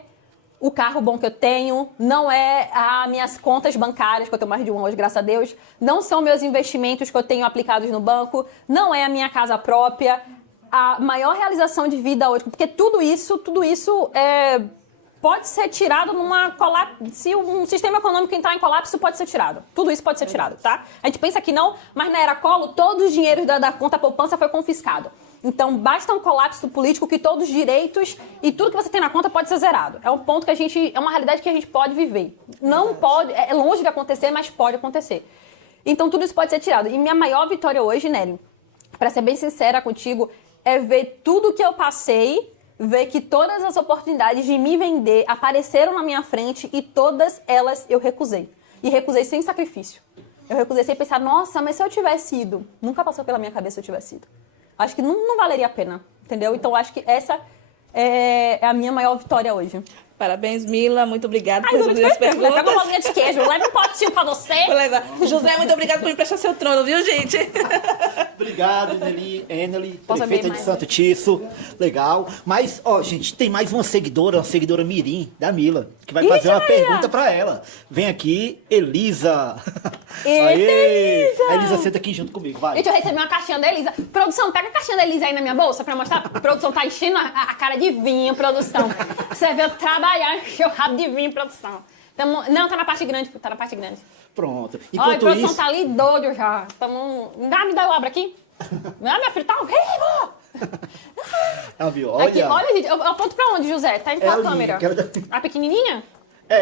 o carro bom que eu tenho, não é as minhas contas bancárias, que eu tenho mais de uma hoje, graças a Deus, não são meus investimentos que eu tenho aplicados no banco, não é a minha casa própria. A maior realização de vida hoje, porque tudo isso pode ser tirado numa colapso. Se um sistema econômico entrar em colapso, pode ser tirado. Tudo isso pode ser tirado, tá? A gente pensa que não, mas na era Collor, todo o dinheiro da conta poupança foi confiscado. Então, basta um colapso político que todos os direitos e tudo que você tem na conta pode ser zerado. É um ponto que é uma realidade que a gente pode viver. Não pode, é longe de acontecer, mas pode acontecer. Então, tudo isso pode ser tirado. E minha maior vitória hoje, Nelly, para ser bem sincera contigo, é ver tudo que eu passei, ver que todas as oportunidades de me vender apareceram na minha frente e todas elas eu recusei. E recusei sem sacrifício. Eu recusei sem pensar, nossa, mas se eu tivesse ido? Nunca passou pela minha cabeça se eu tivesse ido. Acho que não valeria a pena, entendeu? Então, acho que essa é a minha maior vitória hoje. Parabéns, Mila. Muito obrigada por Ai, responder as perguntas. Pega uma bolinha de queijo, leva um potinho pra você. Vou levar. José, muito obrigada por emprestar seu trono, viu, gente? Obrigado, Eneli, Posso prefeita abrir de mais? Santo Tiço. Legal. Mas, ó, gente, tem mais uma seguidora mirim da Mila, que vai fazer uma pergunta pra ela. Vem aqui, Elisa. Eita, Elisa! A Elisa senta aqui junto comigo, vai. Gente, eu recebi uma caixinha da Elisa. Produção, pega a caixinha da Elisa aí na minha bolsa pra mostrar. Produção, tá enchendo a cara de vinho, produção. Você veio trabalhar, encheu o rabo de vinho, produção. Não, tá na parte grande, tá na parte grande. Pronto. Olha, a Enquanto produção isso... tá ali doido já. Me dá, eu abro aqui. Minha filha tá ao vivo. Ela viu, Aqui, olha... olha, gente, eu aponto pra onde, José? Tá em qual ali, câmera? quero- A pequenininha?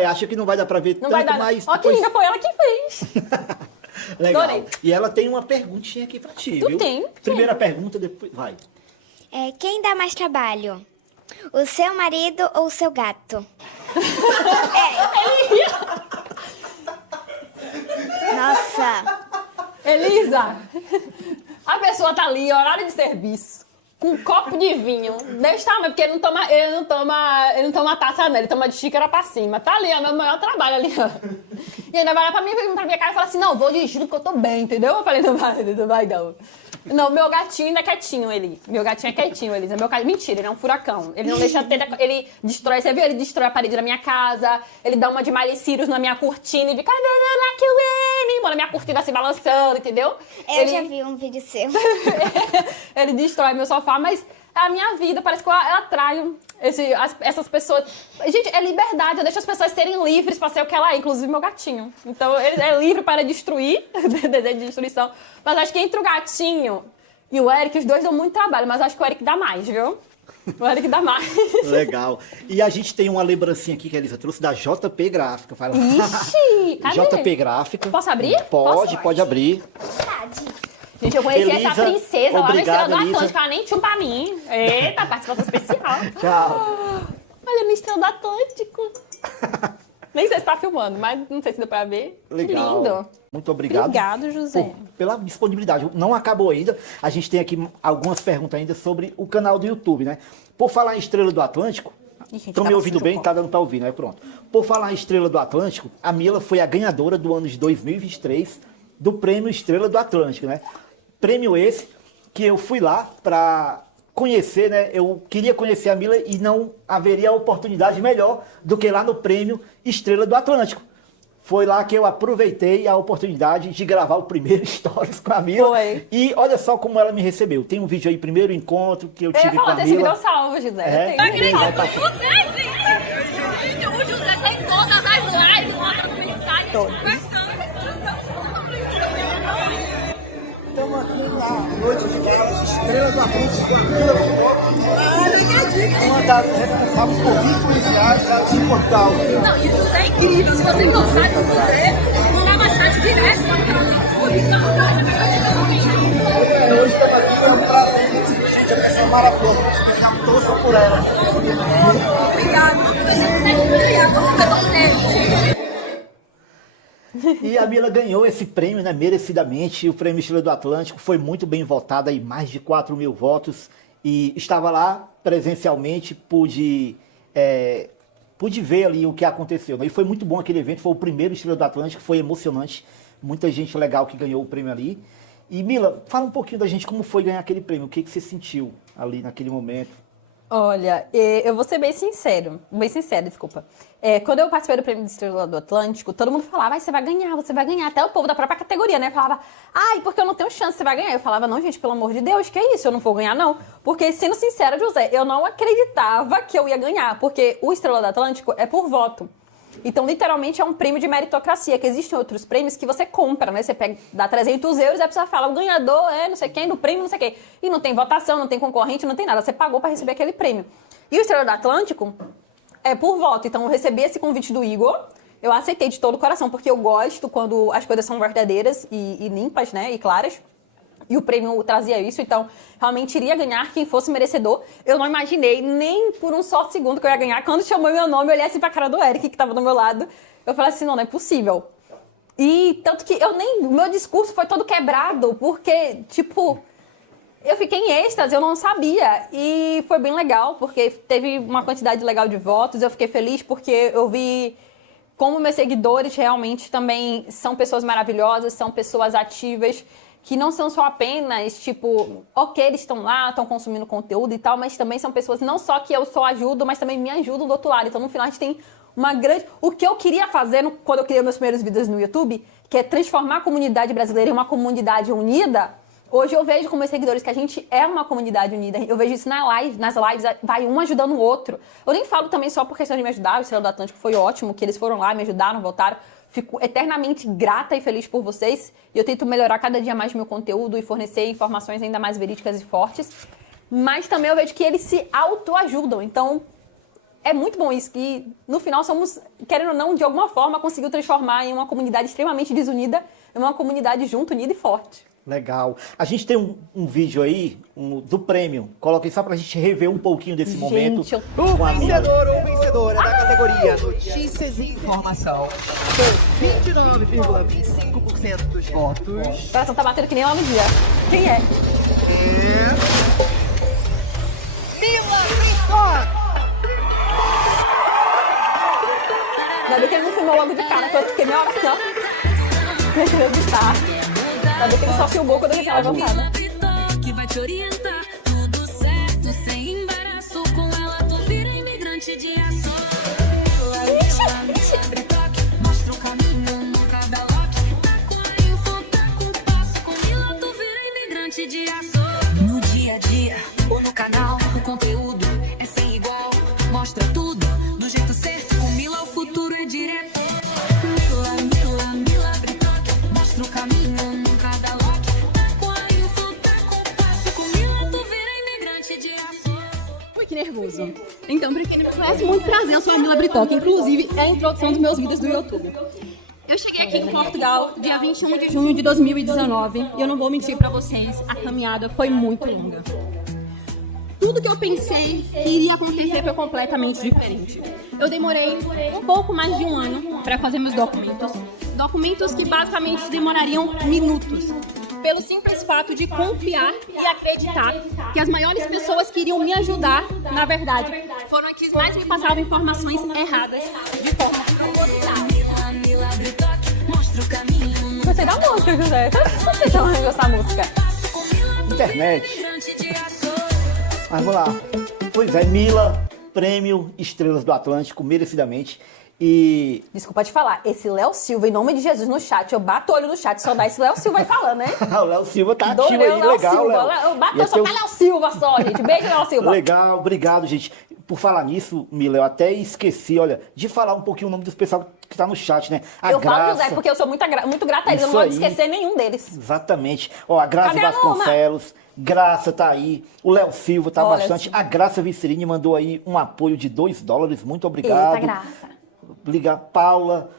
acho que não vai dar pra ver Não tanto, vai dar. mas... Ó, que depois- linda, foi ela que fez. Legal. Adorei. E ela tem uma perguntinha aqui pra ti, Tu viu? tem? Primeira pergunta, depois... Vai. Quem dá mais trabalho? O seu marido ou o seu gato? Nossa, Elisa, a pessoa tá ali, horário de serviço, com um copo de vinho, desse tamanho, porque ele não toma taça, não, ele toma de xícara pra cima. Tá ali, é o meu maior trabalho ali, ó. E ainda vai lá pra minha cara e fala assim, não, vou de juro que eu tô bem, entendeu? Eu falei, não vai não. Não, meu gatinho ainda é quietinho, ele. Meu gatinho é quietinho, Elisa. Mentira, ele é um furacão. Ele não deixa ter... Ele destrói, você viu? Ele destrói a parede da minha casa, ele dá uma de Miley Cyrus na minha cortina e fica... Like you any, mano, minha cortina se balançando, entendeu? eu já vi um vídeo seu. Ele destrói meu sofá, mas a minha vida parece que eu atraio essas pessoas. Gente, é liberdade, eu deixo as pessoas serem livres pra ser o que ela é, inclusive meu gatinho. Então, ele é livre para destruir, desejo de destruição. Mas acho que entre o gatinho e o Eric, os dois dão muito trabalho, mas acho que o Eric dá mais, viu? O Eric dá mais. Legal. E a gente tem uma lembrancinha aqui que a Elisa trouxe da JP Gráfica. Vai lá. Ixi, cadê? JP Gráfica. Posso abrir? Pode abrir. Gente, eu conheci Elisa, essa princesa lá na obrigado, Estrela do Elisa. Atlântico, ela nem tinha um pra mim. Eita, participação especial. Tchau. Olha, na Estrela do Atlântico. Nem sei se tá filmando, mas não sei se deu pra ver. Legal. Que lindo. Muito obrigado. Obrigado, José. Pela disponibilidade. Não acabou ainda. A gente tem aqui algumas perguntas ainda sobre o canal do YouTube, né? Por falar em Estrela do Atlântico, Ih, estão tá me ouvindo bastante bem? bom. Tá dando pra ouvir, né? Pronto. Por falar em Estrela do Atlântico, a Mila foi a ganhadora do ano de 2023 do Prêmio Estrela do Atlântico, né? Prêmio esse que eu fui lá pra conhecer, né? Eu queria conhecer a Mila e não haveria oportunidade melhor do que lá no Prêmio Estrela do Atlântico. Foi lá que eu aproveitei a oportunidade de gravar o primeiro Stories com a Mila. Foi. E olha só como ela me recebeu. Tem um vídeo aí, primeiro encontro que eu Eu ia tive com falar a desse vídeo Mila. eu salvo, José. É, Eu tenho. vai passar. O José tem todas as lives lá no mensagem. Estamos aqui na noite de gala, Estrela do Atlântico com a Mila Futuro. Uma das responsáveis por influenciar de Portugal. Não, e o José é incrível. Se você não sabe o José, não dá mais chat direto lá no canal do YouTube. Então, Hoje estamos aqui, é um prazer. Gente, a pessoa é maravilhosa. Eu torço por ela. obrigado. Obrigado por você. E a Mila ganhou esse prêmio, né, merecidamente. O Prêmio Estrela do Atlântico foi muito bem votado, aí mais de 4 mil votos. E estava lá presencialmente, pude ver ali o que aconteceu, né? E foi muito bom aquele evento, foi o primeiro Estrela do Atlântico, foi emocionante. Muita gente legal que ganhou o prêmio ali. E Mila, fala um pouquinho da gente como foi ganhar aquele prêmio, o que você sentiu ali naquele momento. Olha, eu vou ser bem sincera, desculpa. Quando eu participei do Prêmio de Estrela do Atlântico, todo mundo falava, você vai ganhar. Até o povo da própria categoria, né? Falava, porque eu não tenho chance, você vai ganhar. Eu falava, não, gente, pelo amor de Deus, que é isso? Eu não vou ganhar, não. Porque, sendo sincera, José, eu não acreditava que eu ia ganhar. Porque o Estrela do Atlântico é por voto. Então, literalmente, é um prêmio de meritocracia, que existem outros prêmios que você compra, né? Você pega, dá 300 euros, a pessoa fala, o ganhador é não sei quem, no prêmio não sei quem. E não tem votação, não tem concorrente, não tem nada. Você pagou para receber aquele prêmio. E o Estrela do Atlântico é por voto. Então, eu recebi esse convite do Igor, eu aceitei de todo o coração, porque eu gosto quando as coisas são verdadeiras e limpas, né? E claras. E o prêmio trazia isso, então realmente iria ganhar quem fosse merecedor. Eu não imaginei nem por um só segundo que eu ia ganhar. Quando chamou meu nome, eu olhei assim pra cara do Eric, que tava do meu lado. Eu falei assim, não é possível. E tanto que o meu discurso foi todo quebrado, porque, tipo, eu fiquei em êxtase, eu não sabia. E foi bem legal, porque teve uma quantidade legal de votos. Eu fiquei feliz porque eu vi como meus seguidores realmente também são pessoas maravilhosas, são pessoas ativas, que não são só apenas, tipo, ok, eles estão lá, estão consumindo conteúdo e tal, mas também são pessoas não só que eu só ajudo, mas também me ajudam do outro lado. Então, no final, a gente tem uma grande... O que eu queria fazer quando eu criei meus primeiros vídeos no YouTube, que é transformar a comunidade brasileira em uma comunidade unida, hoje eu vejo com meus seguidores que a gente é uma comunidade unida. Eu vejo isso nas lives, vai um ajudando o outro. Eu nem falo também só por questão de me ajudar, o Estrela do Atlântico foi ótimo, que eles foram lá, me ajudaram, voltaram. Fico eternamente grata e feliz por vocês. E eu tento melhorar cada dia mais meu conteúdo e fornecer informações ainda mais verídicas e fortes. Mas também eu vejo que eles se autoajudam. Então, é muito bom isso, que no final somos, querendo ou não, de alguma forma, conseguiu transformar em uma comunidade extremamente desunida, em uma comunidade junto, unida e forte. Legal. A gente tem um vídeo aí do prêmio. Coloquei só pra gente rever um pouquinho desse momento. O vencedor ou vencedora da categoria Notícias e Informação, com 29,25% dos votos. O coração tá batendo que nem lá no dia. Quem é? Mila Vitor! Ainda bem que ele não filmou logo de cara, que eu fiquei meia hora assim, ó. Deixa eu editar. Ainda bem que ele só filmou quando eu já tinha levantado. Que vai te orientar, tudo certo, sem embaraço. Com ela tu vira imigrante de aço. Mostra o caminho no cabalote. Tá com a info, tá com o passo. Com Mila tu vira imigrante de aço. No dia a dia ou no canal, o conteúdo é sem igual. Mostra tudo do jeito certo. Com Mila o futuro é direto. Mila Britoque. Mostra o caminho no cabalote. Tá com a info, tá com o passo. Com Mila tu vira imigrante de aço. Ui, que nervoso. Então, pra quem não me conhece, muito prazer, eu sou a Mila Britoque. Inclusive, é a introdução dos meus vídeos do YouTube. Eu cheguei aqui em Portugal dia 21 de junho de 2019 e eu não vou mentir pra vocês, a caminhada foi muito longa. Tudo que eu pensei que iria acontecer foi completamente diferente. Eu demorei um pouco mais de um ano para fazer meus documentos. Documentos que basicamente demorariam minutos. Pelo simples fato de confiar e acreditar que as maiores pessoas que iriam me ajudar, na verdade, foram as que mais me passavam informações erradas de forma involuntária. Mila Britoque. Mostra o caminho. Gostei da música, José. Por que você não gostou da música? Internet. Mas vamos lá. Pois é, Mila, prêmio Estrelas do Atlântico, merecidamente. E Desculpa te falar, esse Léo Silva, em nome de Jesus, no chat, eu bato o olho no chat, só dá esse Léo Silva aí falando, né? o Léo Silva tá ativo Adorei aí, o Léo legal, Silva. Léo. Eu bato Ia só ter pra Léo Silva só, gente. Beijo, Léo Silva. Legal, obrigado, gente. Por falar nisso, Mila, eu até esqueci, olha, de falar um pouquinho o nome dos pessoal que tá no chat, né? A Eu Graça, falo José, porque eu sou muito grata a eles, eu Isso não vou aí. esquecer nenhum deles. Exatamente. Ó, a Graça Cadê a Vasconcelos, Graça tá aí, o Léo Silva tá Olha, bastante. A Graça Vicerini mandou aí um apoio de $2, muito obrigado. Eita, Graça. Liga, Paula,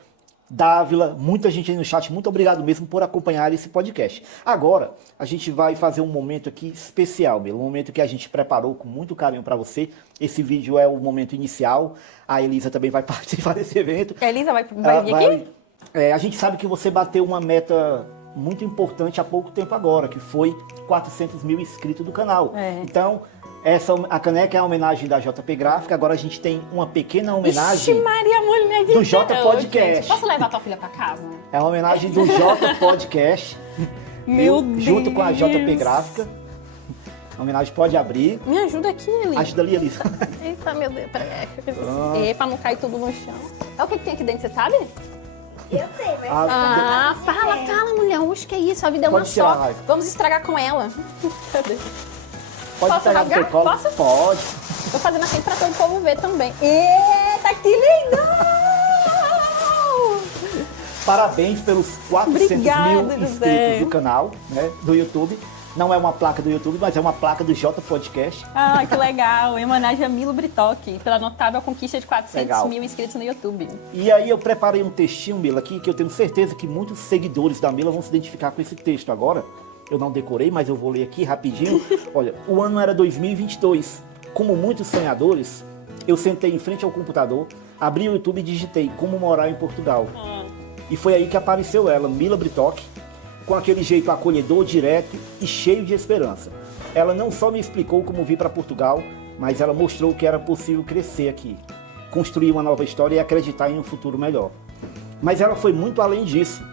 Dávila, muita gente aí no chat, muito obrigado mesmo por acompanhar esse podcast. Agora, a gente vai fazer um momento aqui especial, Mila, um momento que a gente preparou com muito carinho para você. Esse vídeo é o momento inicial, a Elisa também vai participar desse evento. A Elisa vai Ela vir aqui? a gente sabe que você bateu uma meta muito importante há pouco tempo agora, que foi 400 mil inscritos do canal. É. Então, a caneca é a homenagem da JP Gráfica, agora a gente tem uma pequena homenagem Ixi, Maria, mulher de do J Deus, Podcast. gente. Posso levar tua filha pra casa? É uma homenagem do J Podcast, Meu viu? Junto com a JP Deus. Gráfica. A homenagem pode abrir. Me ajuda aqui, Elisa. Ajuda ali, Elisa. Eita, meu Deus, peraí. Pra não cair tudo no chão. É o que tem aqui dentro, você sabe? Eu sei, mas... Ah, fala, mulher. Oxe, que isso? A vida é uma Pode tirar a só. raiva. Vamos estragar com ela. Cadê? Pode Posso pegar no teu rasgar? colo? Posso? Pode. Tô fazendo assim pra todo o povo ver também. Eita, que lindo! Parabéns pelos 400 Obrigada, mil José. inscritos do canal, né, do YouTube. Não é uma placa do YouTube, mas é uma placa do Jota Podcast. Ah, que legal. Em homenagem a Milo Britoque, pela notável conquista de 400 Legal. mil inscritos no YouTube. E aí eu preparei um textinho, Mila, aqui, que eu tenho certeza que muitos seguidores da Mila vão se identificar com esse texto agora. Eu não decorei, mas eu vou ler aqui rapidinho. Olha, o ano era 2022. Como muitos sonhadores, eu sentei em frente ao computador, abri o YouTube e digitei como morar em Portugal. E foi aí que apareceu ela, Mila Britoque, com aquele jeito acolhedor, direto e cheio de esperança. Ela não só me explicou como vir para Portugal, mas ela mostrou que era possível crescer aqui, construir uma nova história e acreditar em um futuro melhor. Mas ela foi muito além disso.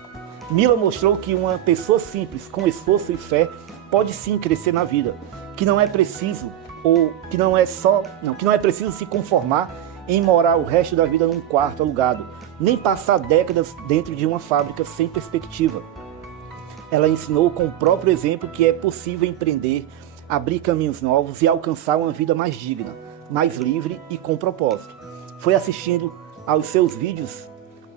Mila mostrou que uma pessoa simples, com esforço e fé, pode sim crescer na vida, que não é preciso que não é preciso se conformar em morar o resto da vida num quarto alugado, nem passar décadas dentro de uma fábrica sem perspectiva. Ela ensinou com o próprio exemplo que é possível empreender, abrir caminhos novos e alcançar uma vida mais digna, mais livre e com propósito. Foi assistindo aos seus vídeos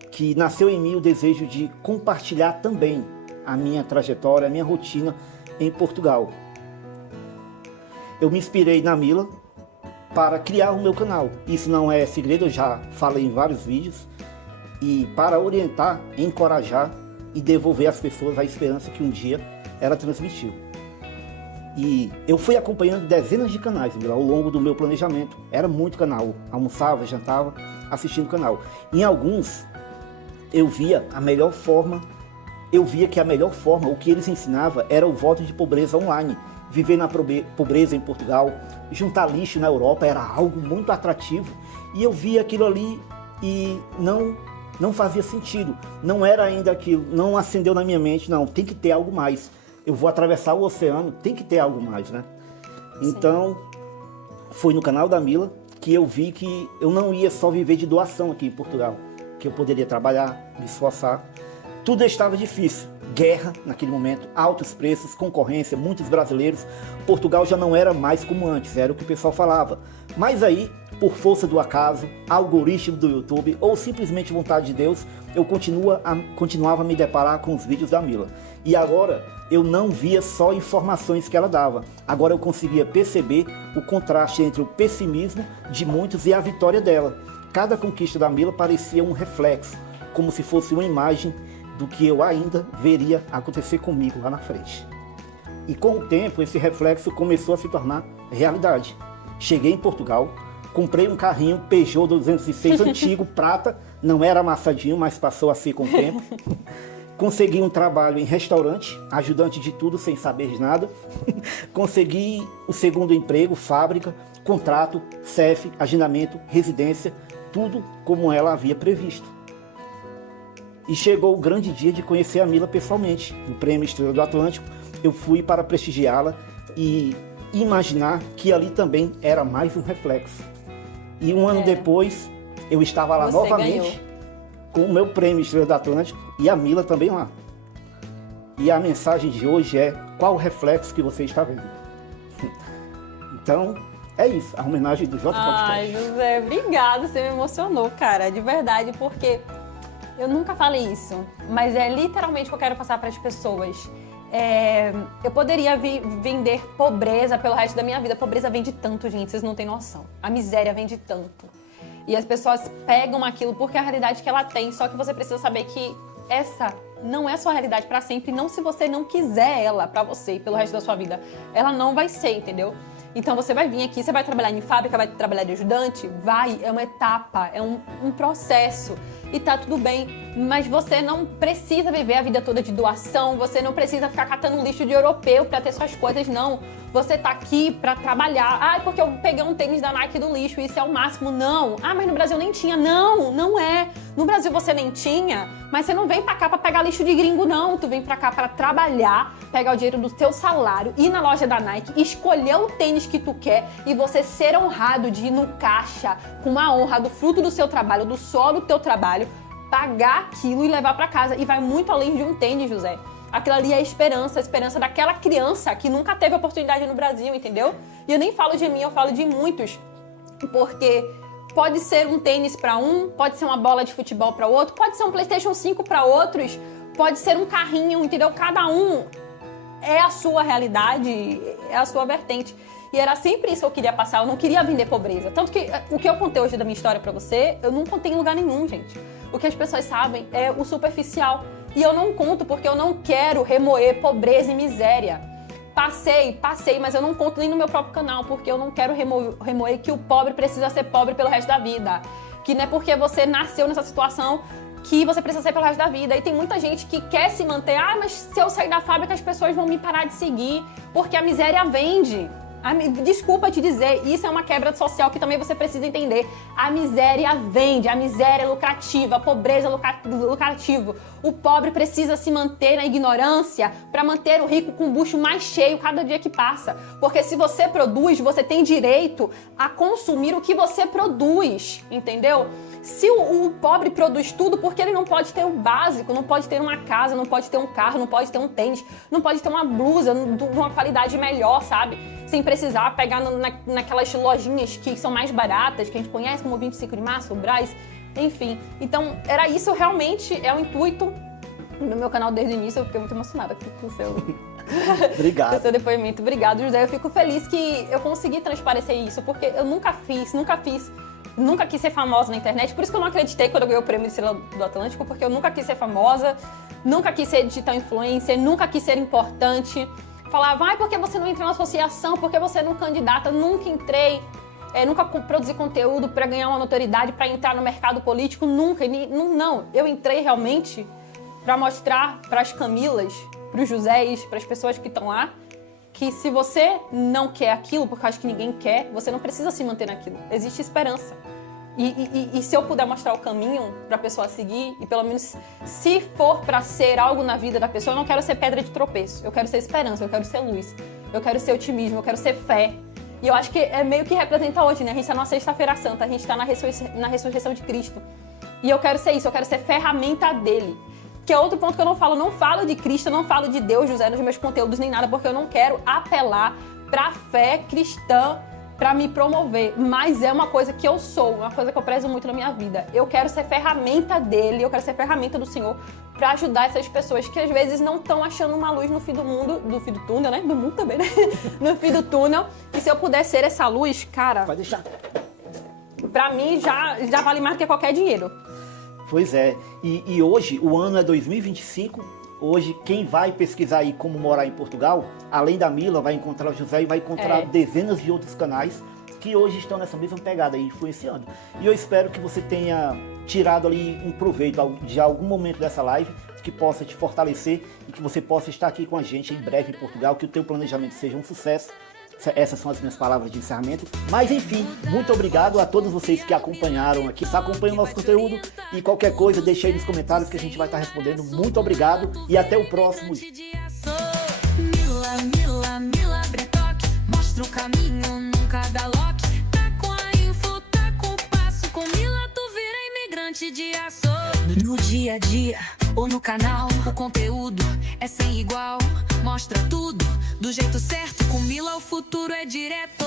que nasceu em mim o desejo de compartilhar também a minha trajetória, a minha rotina em Portugal. Eu me inspirei na Mila para criar o meu canal. Isso não é segredo, eu já falei em vários vídeos. E para orientar, encorajar e devolver às pessoas a esperança que um dia ela transmitiu. E eu fui acompanhando dezenas de canais ao longo do meu planejamento. Era muito canal. Almoçava, jantava, assistindo o canal. Em alguns, eu via que a melhor forma, o que eles ensinavam era o voto de pobreza online. Viver na pobreza em Portugal, juntar lixo na Europa era algo muito atrativo. E eu via aquilo ali e não fazia sentido. Não era ainda aquilo, não acendeu na minha mente, não, tem que ter algo mais. Eu vou atravessar o oceano, tem que ter algo mais, né? Então, foi no canal da Mila que eu vi que eu não ia só viver de doação aqui em Portugal, que eu poderia trabalhar, me esforçar. Tudo estava difícil. Guerra naquele momento, altos preços, concorrência, muitos brasileiros. Portugal já não era mais como antes, era o que o pessoal falava. Mas aí, por força do acaso, algoritmo do YouTube ou simplesmente vontade de Deus, eu continuava a me deparar com os vídeos da Mila. E agora eu não via só informações que ela dava. Agora eu conseguia perceber o contraste entre o pessimismo de muitos e a vitória dela. Cada conquista da Mila parecia um reflexo, como se fosse uma imagem do que eu ainda veria acontecer comigo lá na frente. E com o tempo, esse reflexo começou a se tornar realidade. Cheguei em Portugal, comprei um carrinho Peugeot 206 antigo, prata, não era amassadinho, mas passou a ser com o tempo. Consegui um trabalho em restaurante, ajudante de tudo, sem saber de nada. Consegui o segundo emprego, fábrica, contrato, CEF, agendamento, residência, tudo como ela havia previsto. E chegou o grande dia de conhecer a Mila pessoalmente. No Prêmio Estrela do Atlântico, eu fui para prestigiá-la e imaginar que ali também era mais um reflexo. E um ano depois, eu estava lá Você novamente ganhou. com o meu Prêmio Estrela do Atlântico e a Mila também lá. E a mensagem de hoje é: qual o reflexo que você está vendo? Então, é isso, a homenagem do Jota Podcast. Ai, José, obrigada. Você me emocionou, cara, de verdade, porque eu nunca falei isso, mas é literalmente o que eu quero passar para as pessoas. Eu poderia vender pobreza pelo resto da minha vida. A pobreza vende tanto, gente, vocês não têm noção. A miséria vende tanto. E as pessoas pegam aquilo porque é a realidade que ela tem, só que você precisa saber que essa não é a sua realidade para sempre, não se você não quiser ela para você pelo resto da sua vida. Ela não vai ser, entendeu? Então você vai vir aqui, você vai trabalhar em fábrica, vai trabalhar de ajudante, é uma etapa, é um processo e tá tudo bem, mas você não precisa viver a vida toda de doação, você não precisa ficar catando lixo de europeu pra ter suas coisas, não. Você tá aqui pra trabalhar. Porque eu peguei um tênis da Nike do lixo, isso é o máximo. Não. Mas no Brasil nem tinha. Não, não é. No Brasil você nem tinha, mas você não vem pra cá pra pegar lixo de gringo, não. Tu vem pra cá pra trabalhar, pegar o dinheiro do teu salário, ir na loja da Nike, escolher o tênis que tu quer e você ser honrado de ir no caixa com a honra do fruto do seu trabalho, do suor do teu trabalho, pagar aquilo e levar pra casa. E vai muito além de um tênis, José. Aquilo ali é a esperança daquela criança que nunca teve oportunidade no Brasil, entendeu? E eu nem falo de mim, eu falo de muitos. Porque Pode ser um tênis para um, pode ser uma bola de futebol para outro, pode ser um PlayStation 5 para outros, pode ser um carrinho, entendeu? Cada um é a sua realidade, é a sua vertente. E era sempre isso que eu queria passar, eu não queria vender pobreza. Tanto que o que eu contei hoje da minha história pra você, eu não contei em lugar nenhum, gente. O que as pessoas sabem é o superficial. E eu não conto porque eu não quero remoer pobreza e miséria. Passei, mas eu não conto nem no meu próprio canal, porque eu não quero remoer que o pobre precisa ser pobre pelo resto da vida. Que não é porque você nasceu nessa situação que você precisa ser pelo resto da vida. E tem muita gente que quer se manter, mas se eu sair da fábrica as pessoas vão me parar de seguir, porque a miséria vende. Desculpa te dizer, isso é uma quebra social que também você precisa entender. A miséria vende, a miséria é lucrativa, a pobreza é lucrativa. O pobre precisa se manter na ignorância para manter o rico com o bucho mais cheio cada dia que passa. Porque se você produz, você tem direito a consumir o que você produz, entendeu? Se o pobre produz tudo, porque ele não pode ter o básico, não pode ter uma casa, não pode ter um carro, não pode ter um tênis, não pode ter uma blusa de uma qualidade melhor, sabe? Sem precisar pegar naquelas lojinhas que são mais baratas, que a gente conhece como 25 de março, o Brás, enfim. Então, era isso realmente, é o intuito no meu canal desde o início. Eu fiquei muito emocionada com o seu... Obrigado. Com o seu depoimento. Obrigado, José. Eu fico feliz que eu consegui transparecer isso, porque eu nunca quis ser famosa na internet, por isso que eu não acreditei quando eu ganhei o prêmio de Estrela do Atlântico, porque eu nunca quis ser famosa, nunca quis ser digital influencer, nunca quis ser importante. Falava, por que você não entra na associação, por que você não candidata? Nunca entrei, nunca produzi conteúdo para ganhar uma notoriedade, para entrar no mercado político, nunca. Não, eu entrei realmente para mostrar para as Camilas, para os Josés, para as pessoas que estão lá, que se você não quer aquilo, porque eu acho que ninguém quer, você não precisa se manter naquilo. Existe esperança. E se eu puder mostrar o caminho para a pessoa seguir, e pelo menos se for para ser algo na vida da pessoa, eu não quero ser pedra de tropeço. Eu quero ser esperança, eu quero ser luz, eu quero ser otimismo, eu quero ser fé. E eu acho que é meio que representa hoje, né? A gente está na Sexta-feira Santa, a gente está na ressurreição de Cristo. E eu quero ser isso, eu quero ser ferramenta dele. Que é outro ponto que eu não falo de Cristo, eu não falo de Deus, José, nos meus conteúdos nem nada, porque eu não quero apelar para a fé cristã para me promover, mas é uma coisa que eu sou, uma coisa que eu prezo muito na minha vida. Eu quero ser ferramenta dele, eu quero ser ferramenta do Senhor para ajudar essas pessoas que às vezes não estão achando uma luz no fim do mundo, do fim do túnel, né? Do mundo também, né? No fim do túnel. E se eu puder ser essa luz, cara, Pode deixar. Pra mim já vale mais do que qualquer dinheiro. Pois é. E hoje, o ano é 2025. Hoje, quem vai pesquisar aí como morar em Portugal, além da Mila, vai encontrar o José e vai encontrar dezenas de outros canais que hoje estão nessa mesma pegada aí, influenciando. E eu espero que você tenha tirado ali um proveito de algum momento dessa live, que possa te fortalecer e que você possa estar aqui com a gente em breve em Portugal, que o teu planejamento seja um sucesso. Essas são as minhas palavras de encerramento. Mas enfim, muito obrigado a todos vocês que acompanharam aqui, acompanham o nosso conteúdo. E qualquer coisa, deixa aí nos comentários que a gente vai estar respondendo. Muito obrigado e até o próximo. Mila Bretoque, mostra o caminho, nunca dá lock. Tá com a info, tá com o passo. Com Mila tu vira imigrante de aço. No dia a dia ou no canal, o conteúdo é sem igual. Mostra tudo do jeito certo, com Mila o futuro é direto.